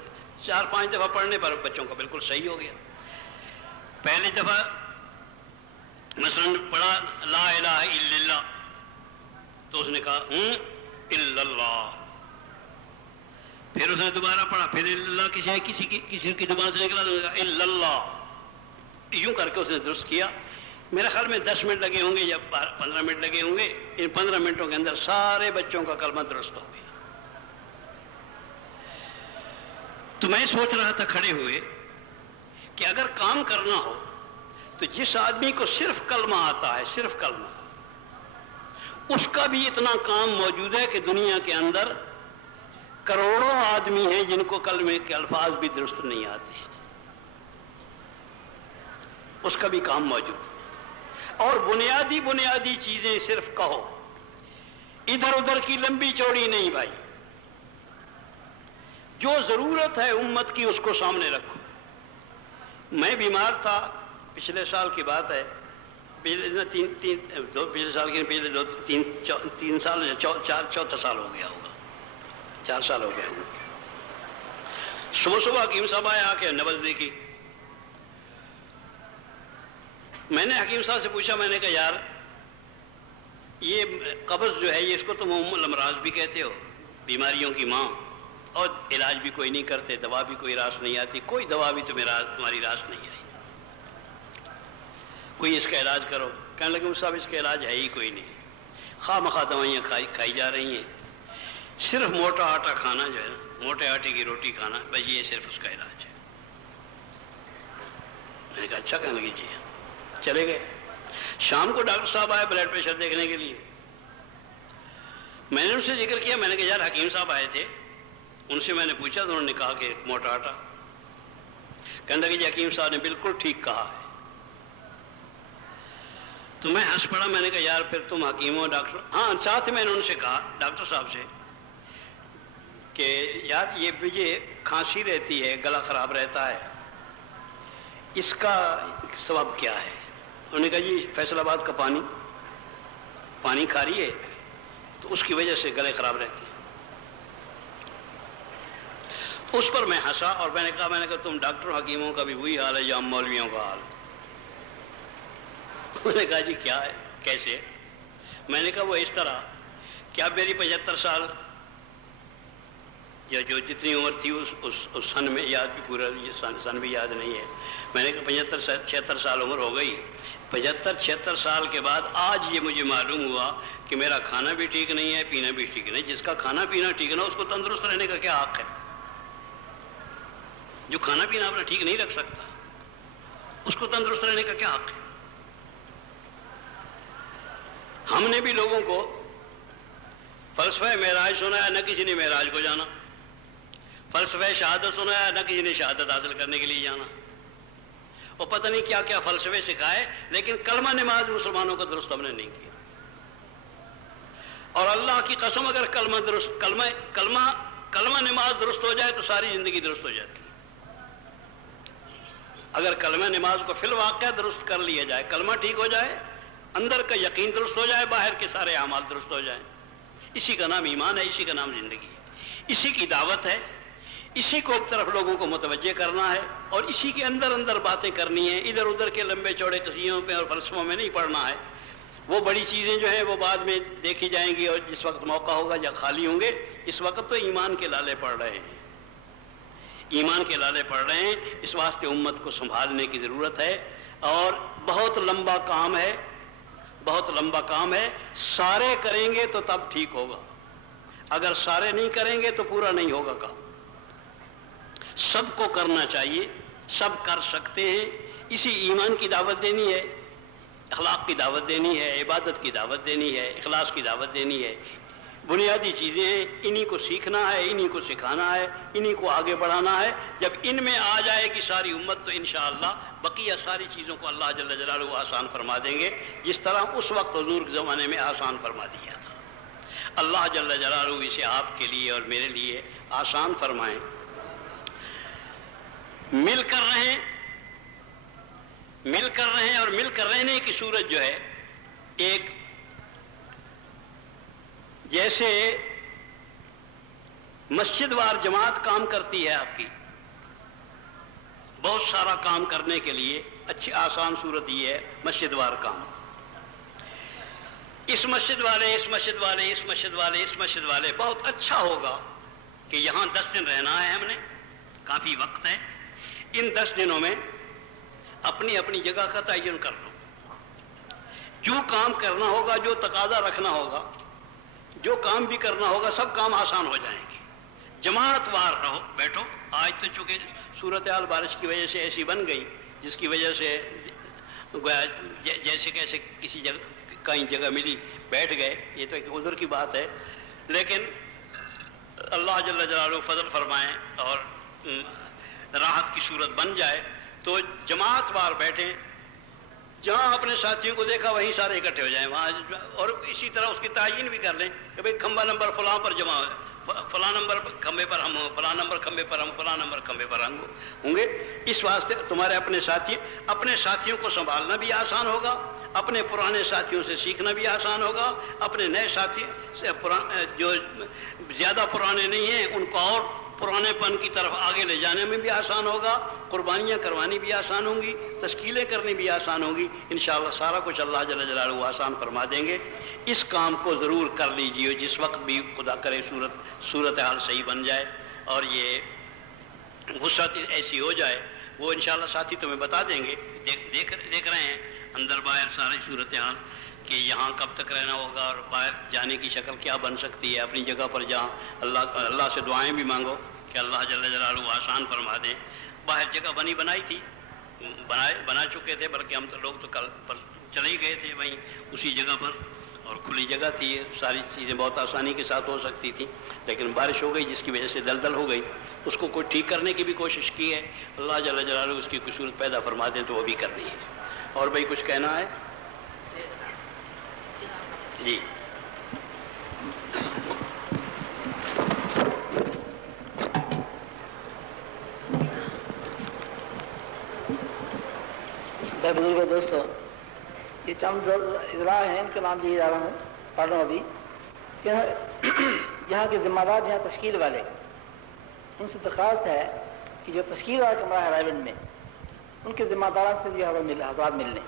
4-5 دفعہ پڑھنے پر بچوں کا بالکل صحیح ہو گیا. پہلی دفعہ مثلا پڑھا لا الہ الا اللہ تو اس نے کہا الا اللہ. پھر اس نے دوبارہ پڑھا، پھر الا اللہ کسی کی زبان سے نکلا تو الا اللہ. یوں کر کے اس نے درست کیا. میرے خیال میں 10 منٹ لگے ہوں گے یا 15 منٹ لگے ہوں گے. ان 15 منٹوں کے اندر سارے بچوں کا کلمہ درست ہو گیا. تو میں سوچ رہا تھا کھڑے ہوئے کہ اگر کام کرنا ہو تو جس آدمی کو صرف کلمہ آتا ہے، صرف کلمہ، اس کا بھی اتنا کام موجود ہے کہ دنیا کے اندر کروڑوں آدمی ہیں جن کو کلمے کے الفاظ بھی درست نہیں آتے ہیں. اس کا بھی کام موجود ہے. اور بنیادی چیزیں صرف کہو، ادھر ادھر کی لمبی چوڑی نہیں بھائی. جو ضرورت ہے امت کی اس کو سامنے رکھو. میں بیمار تھا، پچھلے سال کی بات ہے، پچھلے سال کے پہلے 3 سال یا 4 سال ہو گیا ہوگا، 4 سال ہو گیا ہوگا. صبح حکیم صاحب آئے، آ کے نبض دیکھی. میں نے حکیم صاحب سے پوچھا، میں نے کہا یار یہ قبض جو ہے یہ اس کو تم ام الامراض بھی کہتے ہو، بیماریوں کی ماں، اور علاج بھی کوئی نہیں کرتے، دوا بھی کوئی راس نہیں آتی، کوئی دوا بھی تمہاری راس نہیں آئی، کوئی اس کا علاج کرو. کہنے لگے صاحب اس کا علاج ہے ہی کوئی نہیں، خواہ مخواہ دوائیاں کھائی جا رہی ہیں، صرف موٹا آٹا کھانا جو ہے نا، موٹے آٹے کی روٹی کھانا، بس یہ صرف اس کا علاج ہے. میں نے کہا اچھا. کہنے لگی جی. چلے گئے. شام کو ڈاکٹر صاحب آئے بلڈ پریشر دیکھنے کے لیے. میں نے ان سے ذکر کیا، میں نے کہا یار حکیم صاحب آئے تھے، ان سے میں نے پوچھا تو انہوں نے کہا کہ موٹا آٹا. کہنے لگے جی حکیم صاحب نے بالکل ٹھیک کہا ہے. تو میں ہنس پڑا. میں نے کہا یار پھر تم حکیم ہو ڈاکٹر. ہاں ساتھ میں نے ان سے کہا ڈاکٹر صاحب سے کہ یار یہ مجھے کھانسی رہتی ہے، گلا خراب رہتا ہے، اس کا سبب کیا ہے؟ انہوں نے کہا جی فیصل آباد کا پانی کھا رہی ہے تو اس کی وجہ سے گلے خراب رہتے ہیں. اس پر میں ہنسا اور میں نے کہا تم ڈاکٹر حکیموں کا بھی وہی حال ہے جو ہم مولویوں کا حال. انہوں نے کہا جی کیا ہے، کیسے؟ میں نے کہا وہ اس طرح کہ اب میری 75 سال یا جو جتنی عمر تھی اس سن میں، یاد بھی پورا سن بھی یاد نہیں ہے. میں نے کہا 75-76 سال عمر ہو گئی. 75-76 سال کے بعد آج یہ مجھے معلوم ہوا کہ میرا کھانا بھی ٹھیک نہیں ہے، پینا بھی ٹھیک نہیں. جس کا کھانا پینا ٹھیک نہ اس کو تندرست رہنے کا کیا حق ہے؟ جو کھانا پینا اپنا ٹھیک نہیں رکھ سکتا اس کو تندرست رہنے کا کیا حق ہے؟ ہم نے بھی لوگوں کو فلسفہ معراج سنا ہے، نہ کسی نے معراج کو جانا. فلسفہ شہادت سنا ہے، نہ کسی نے شہادت حاصل کرنے کے لیے جانا. اور پتہ نہیں کیا کیا فلسفے سکھائے، لیکن کلمہ نماز مسلمانوں کا درست ہم نے نہیں کیا. اور اللہ کی قسم اگر کلمہ نماز درست ہو جائے تو ساری زندگی درست ہو جاتی ہے. اگر کلمہ نماز کو فی الواقع درست کر لیا جائے، کلمہ ٹھیک ہو جائے، اندر کا یقین درست ہو جائے، باہر کے سارے اعمال درست ہو جائیں، اسی کا نام ایمان ہے، اسی کا نام زندگی ہے، اسی کی دعوت ہے، اسی کو ایک طرف لوگوں کو متوجہ کرنا ہے، اور اسی کے اندر اندر باتیں کرنی ہیں. ادھر ادھر کے لمبے چوڑے قصیدوں پہ اور فلسفوں میں نہیں پڑھنا ہے. وہ بڑی چیزیں جو ہیں وہ بعد میں دیکھی جائیں گی، اور جس وقت موقع ہوگا یا خالی ہوں گے. اس وقت تو ایمان کے لالے پڑھ رہے ہیں، ایمان کے لالے پڑھ رہے ہیں. اس واسطے امت کو سنبھالنے کی ضرورت ہے، اور بہت لمبا کام ہے، بہت لمبا کام ہے. سارے کریں گے تو تب ٹھیک ہوگا، اگر سارے نہیں کریں گے تو پورا نہیں ہوگا کام. سب کو کرنا چاہیے، سب کر سکتے ہیں. اسی ایمان کی دعوت دینی ہے، اخلاق کی دعوت دینی ہے، عبادت کی دعوت دینی ہے، اخلاص کی دعوت دینی ہے. بنیادی چیزیں ہیں، انہی کو سیکھنا ہے، انہی کو سکھانا ہے، انہی کو آگے بڑھانا ہے. جب ان میں آ جائے گی ساری امت تو انشاءاللہ بقیہ ساری چیزوں کو اللہ جل جلالہ آسان فرما دیں گے، جس طرح اس وقت حضور کے زمانے میں آسان فرما دیا تھا. اللہ جل جلالہ اسے آپ کے لیے اور میرے لیے آسان فرمائیں. مل کر رہیں، مل کر رہیں، اور مل کر رہنے کی صورت جو ہے، ایک جیسے مسجد وار جماعت کام کرتی ہے آپ کی، بہت سارا کام کرنے کے لیے اچھی آسان صورت یہ ہے مسجد وار کام. اس مسجد والے، اس مسجد والے، اس مسجد والے، اس مسجد والے، بہت اچھا ہوگا کہ یہاں 10 دن رہنا ہے، ہم نے کافی وقت ہے. ان 10 دنوں میں اپنی اپنی جگہ کا تعین کر لو. جو کام کرنا ہوگا، جو تقاضا رکھنا ہوگا، جو کام بھی کرنا ہوگا، سب کام آسان ہو جائیں گے. جماعت وار رہو، بیٹھو. آج تو چونکہ صورتحال بارش کی وجہ سے ایسی بن گئی، جس کی وجہ سے جیسے کیسے کسی جگہ کہیں جگہ ملی بیٹھ گئے، یہ تو ایک عذر کی بات ہے. لیکن اللہ جل جلالہ فضل فرمائیں اور راحت کی صورت بن جائے تو جماعت وار بیٹھیں. جہاں اپنے ساتھیوں کو دیکھا وہیں سارے اکٹھے ہو جائیں وہاں، اور اسی طرح اس کی تعین بھی کر لیں کہ بھئی کھمبا نمبر فلاں پر جمع ہو، فلاں نمبر کھمبے پر ہم ہوں، فلاں نمبر کھمبے پر ہم، فلاں نمبر کھمبے پر ہم ہوں گے. اس واسطے تمہارے اپنے ساتھیوں کو سنبھالنا بھی آسان ہوگا، اپنے پرانے ساتھیوں سے سیکھنا بھی آسان ہوگا، اپنے نئے ساتھی سے جو زیادہ پرانے نہیں ہیں ان کو اور پرانے پن کی طرف آگے لے جانے میں بھی آسان ہوگا. قربانیاں کروانی بھی آسان ہوں گی، تشکیلیں کرنی بھی آسان ہوں گی. انشاءاللہ سارا کچھ اللہ جل جلالہ آسان فرما دیں گے. اس کام کو ضرور کر لیجیے، جس وقت بھی خدا کرے صورتحال صحیح بن جائے اور یہ وسعت ایسی ہو جائے. وہ انشاءاللہ ساتھی تمہیں بتا دیں گے. دیکھ رہے ہیں اندر باہر ساری صورتحال کہ یہاں کب تک رہنا ہوگا اور باہر جانے کی شکل کیا بن سکتی ہے. اپنی جگہ پر جہاں اللہ سے دعائیں بھی مانگو کہ اللہ جل جلالہ آسان فرما دیں. باہر جگہ بنائی تھی، بنا چکے تھے، بلکہ ہم تو لوگ تو کل پر چلے ہی گئے تھے وہیں اسی جگہ پر، اور کھلی جگہ تھی، ساری چیزیں بہت آسانی کے ساتھ ہو سکتی تھی. لیکن بارش ہو گئی جس کی وجہ سے دلدل ہو گئی. اس کو کوئی ٹھیک کرنے کی بھی کوشش کی ہے. اللہ جل جلالہ اس کی کوئی صورت پیدا فرما دیں تو وہ بھی کرنی ہے. اور بھائی کچھ کہنا ہے؟ جی بزرگ دوستو، یہ چند اضلاع ہیں، ان کا نام لیے جا رہا ہوں، پڑھ رہا ہوں ابھی. یہاں کے ذمہ دار یہاں تشکیل والے، ان سے درخواست ہے کہ جو تشکیل والا کمرہ ہے رائے بند میں، ان کے ذمہ داران سے یہ حضرات مل لیں.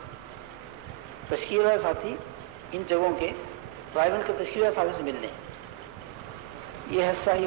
تشکیل والے ساتھی ان جگہوں کے رائے بند کے تشکیل والے ساتھی سے مل لیں. یہ حصہ ہی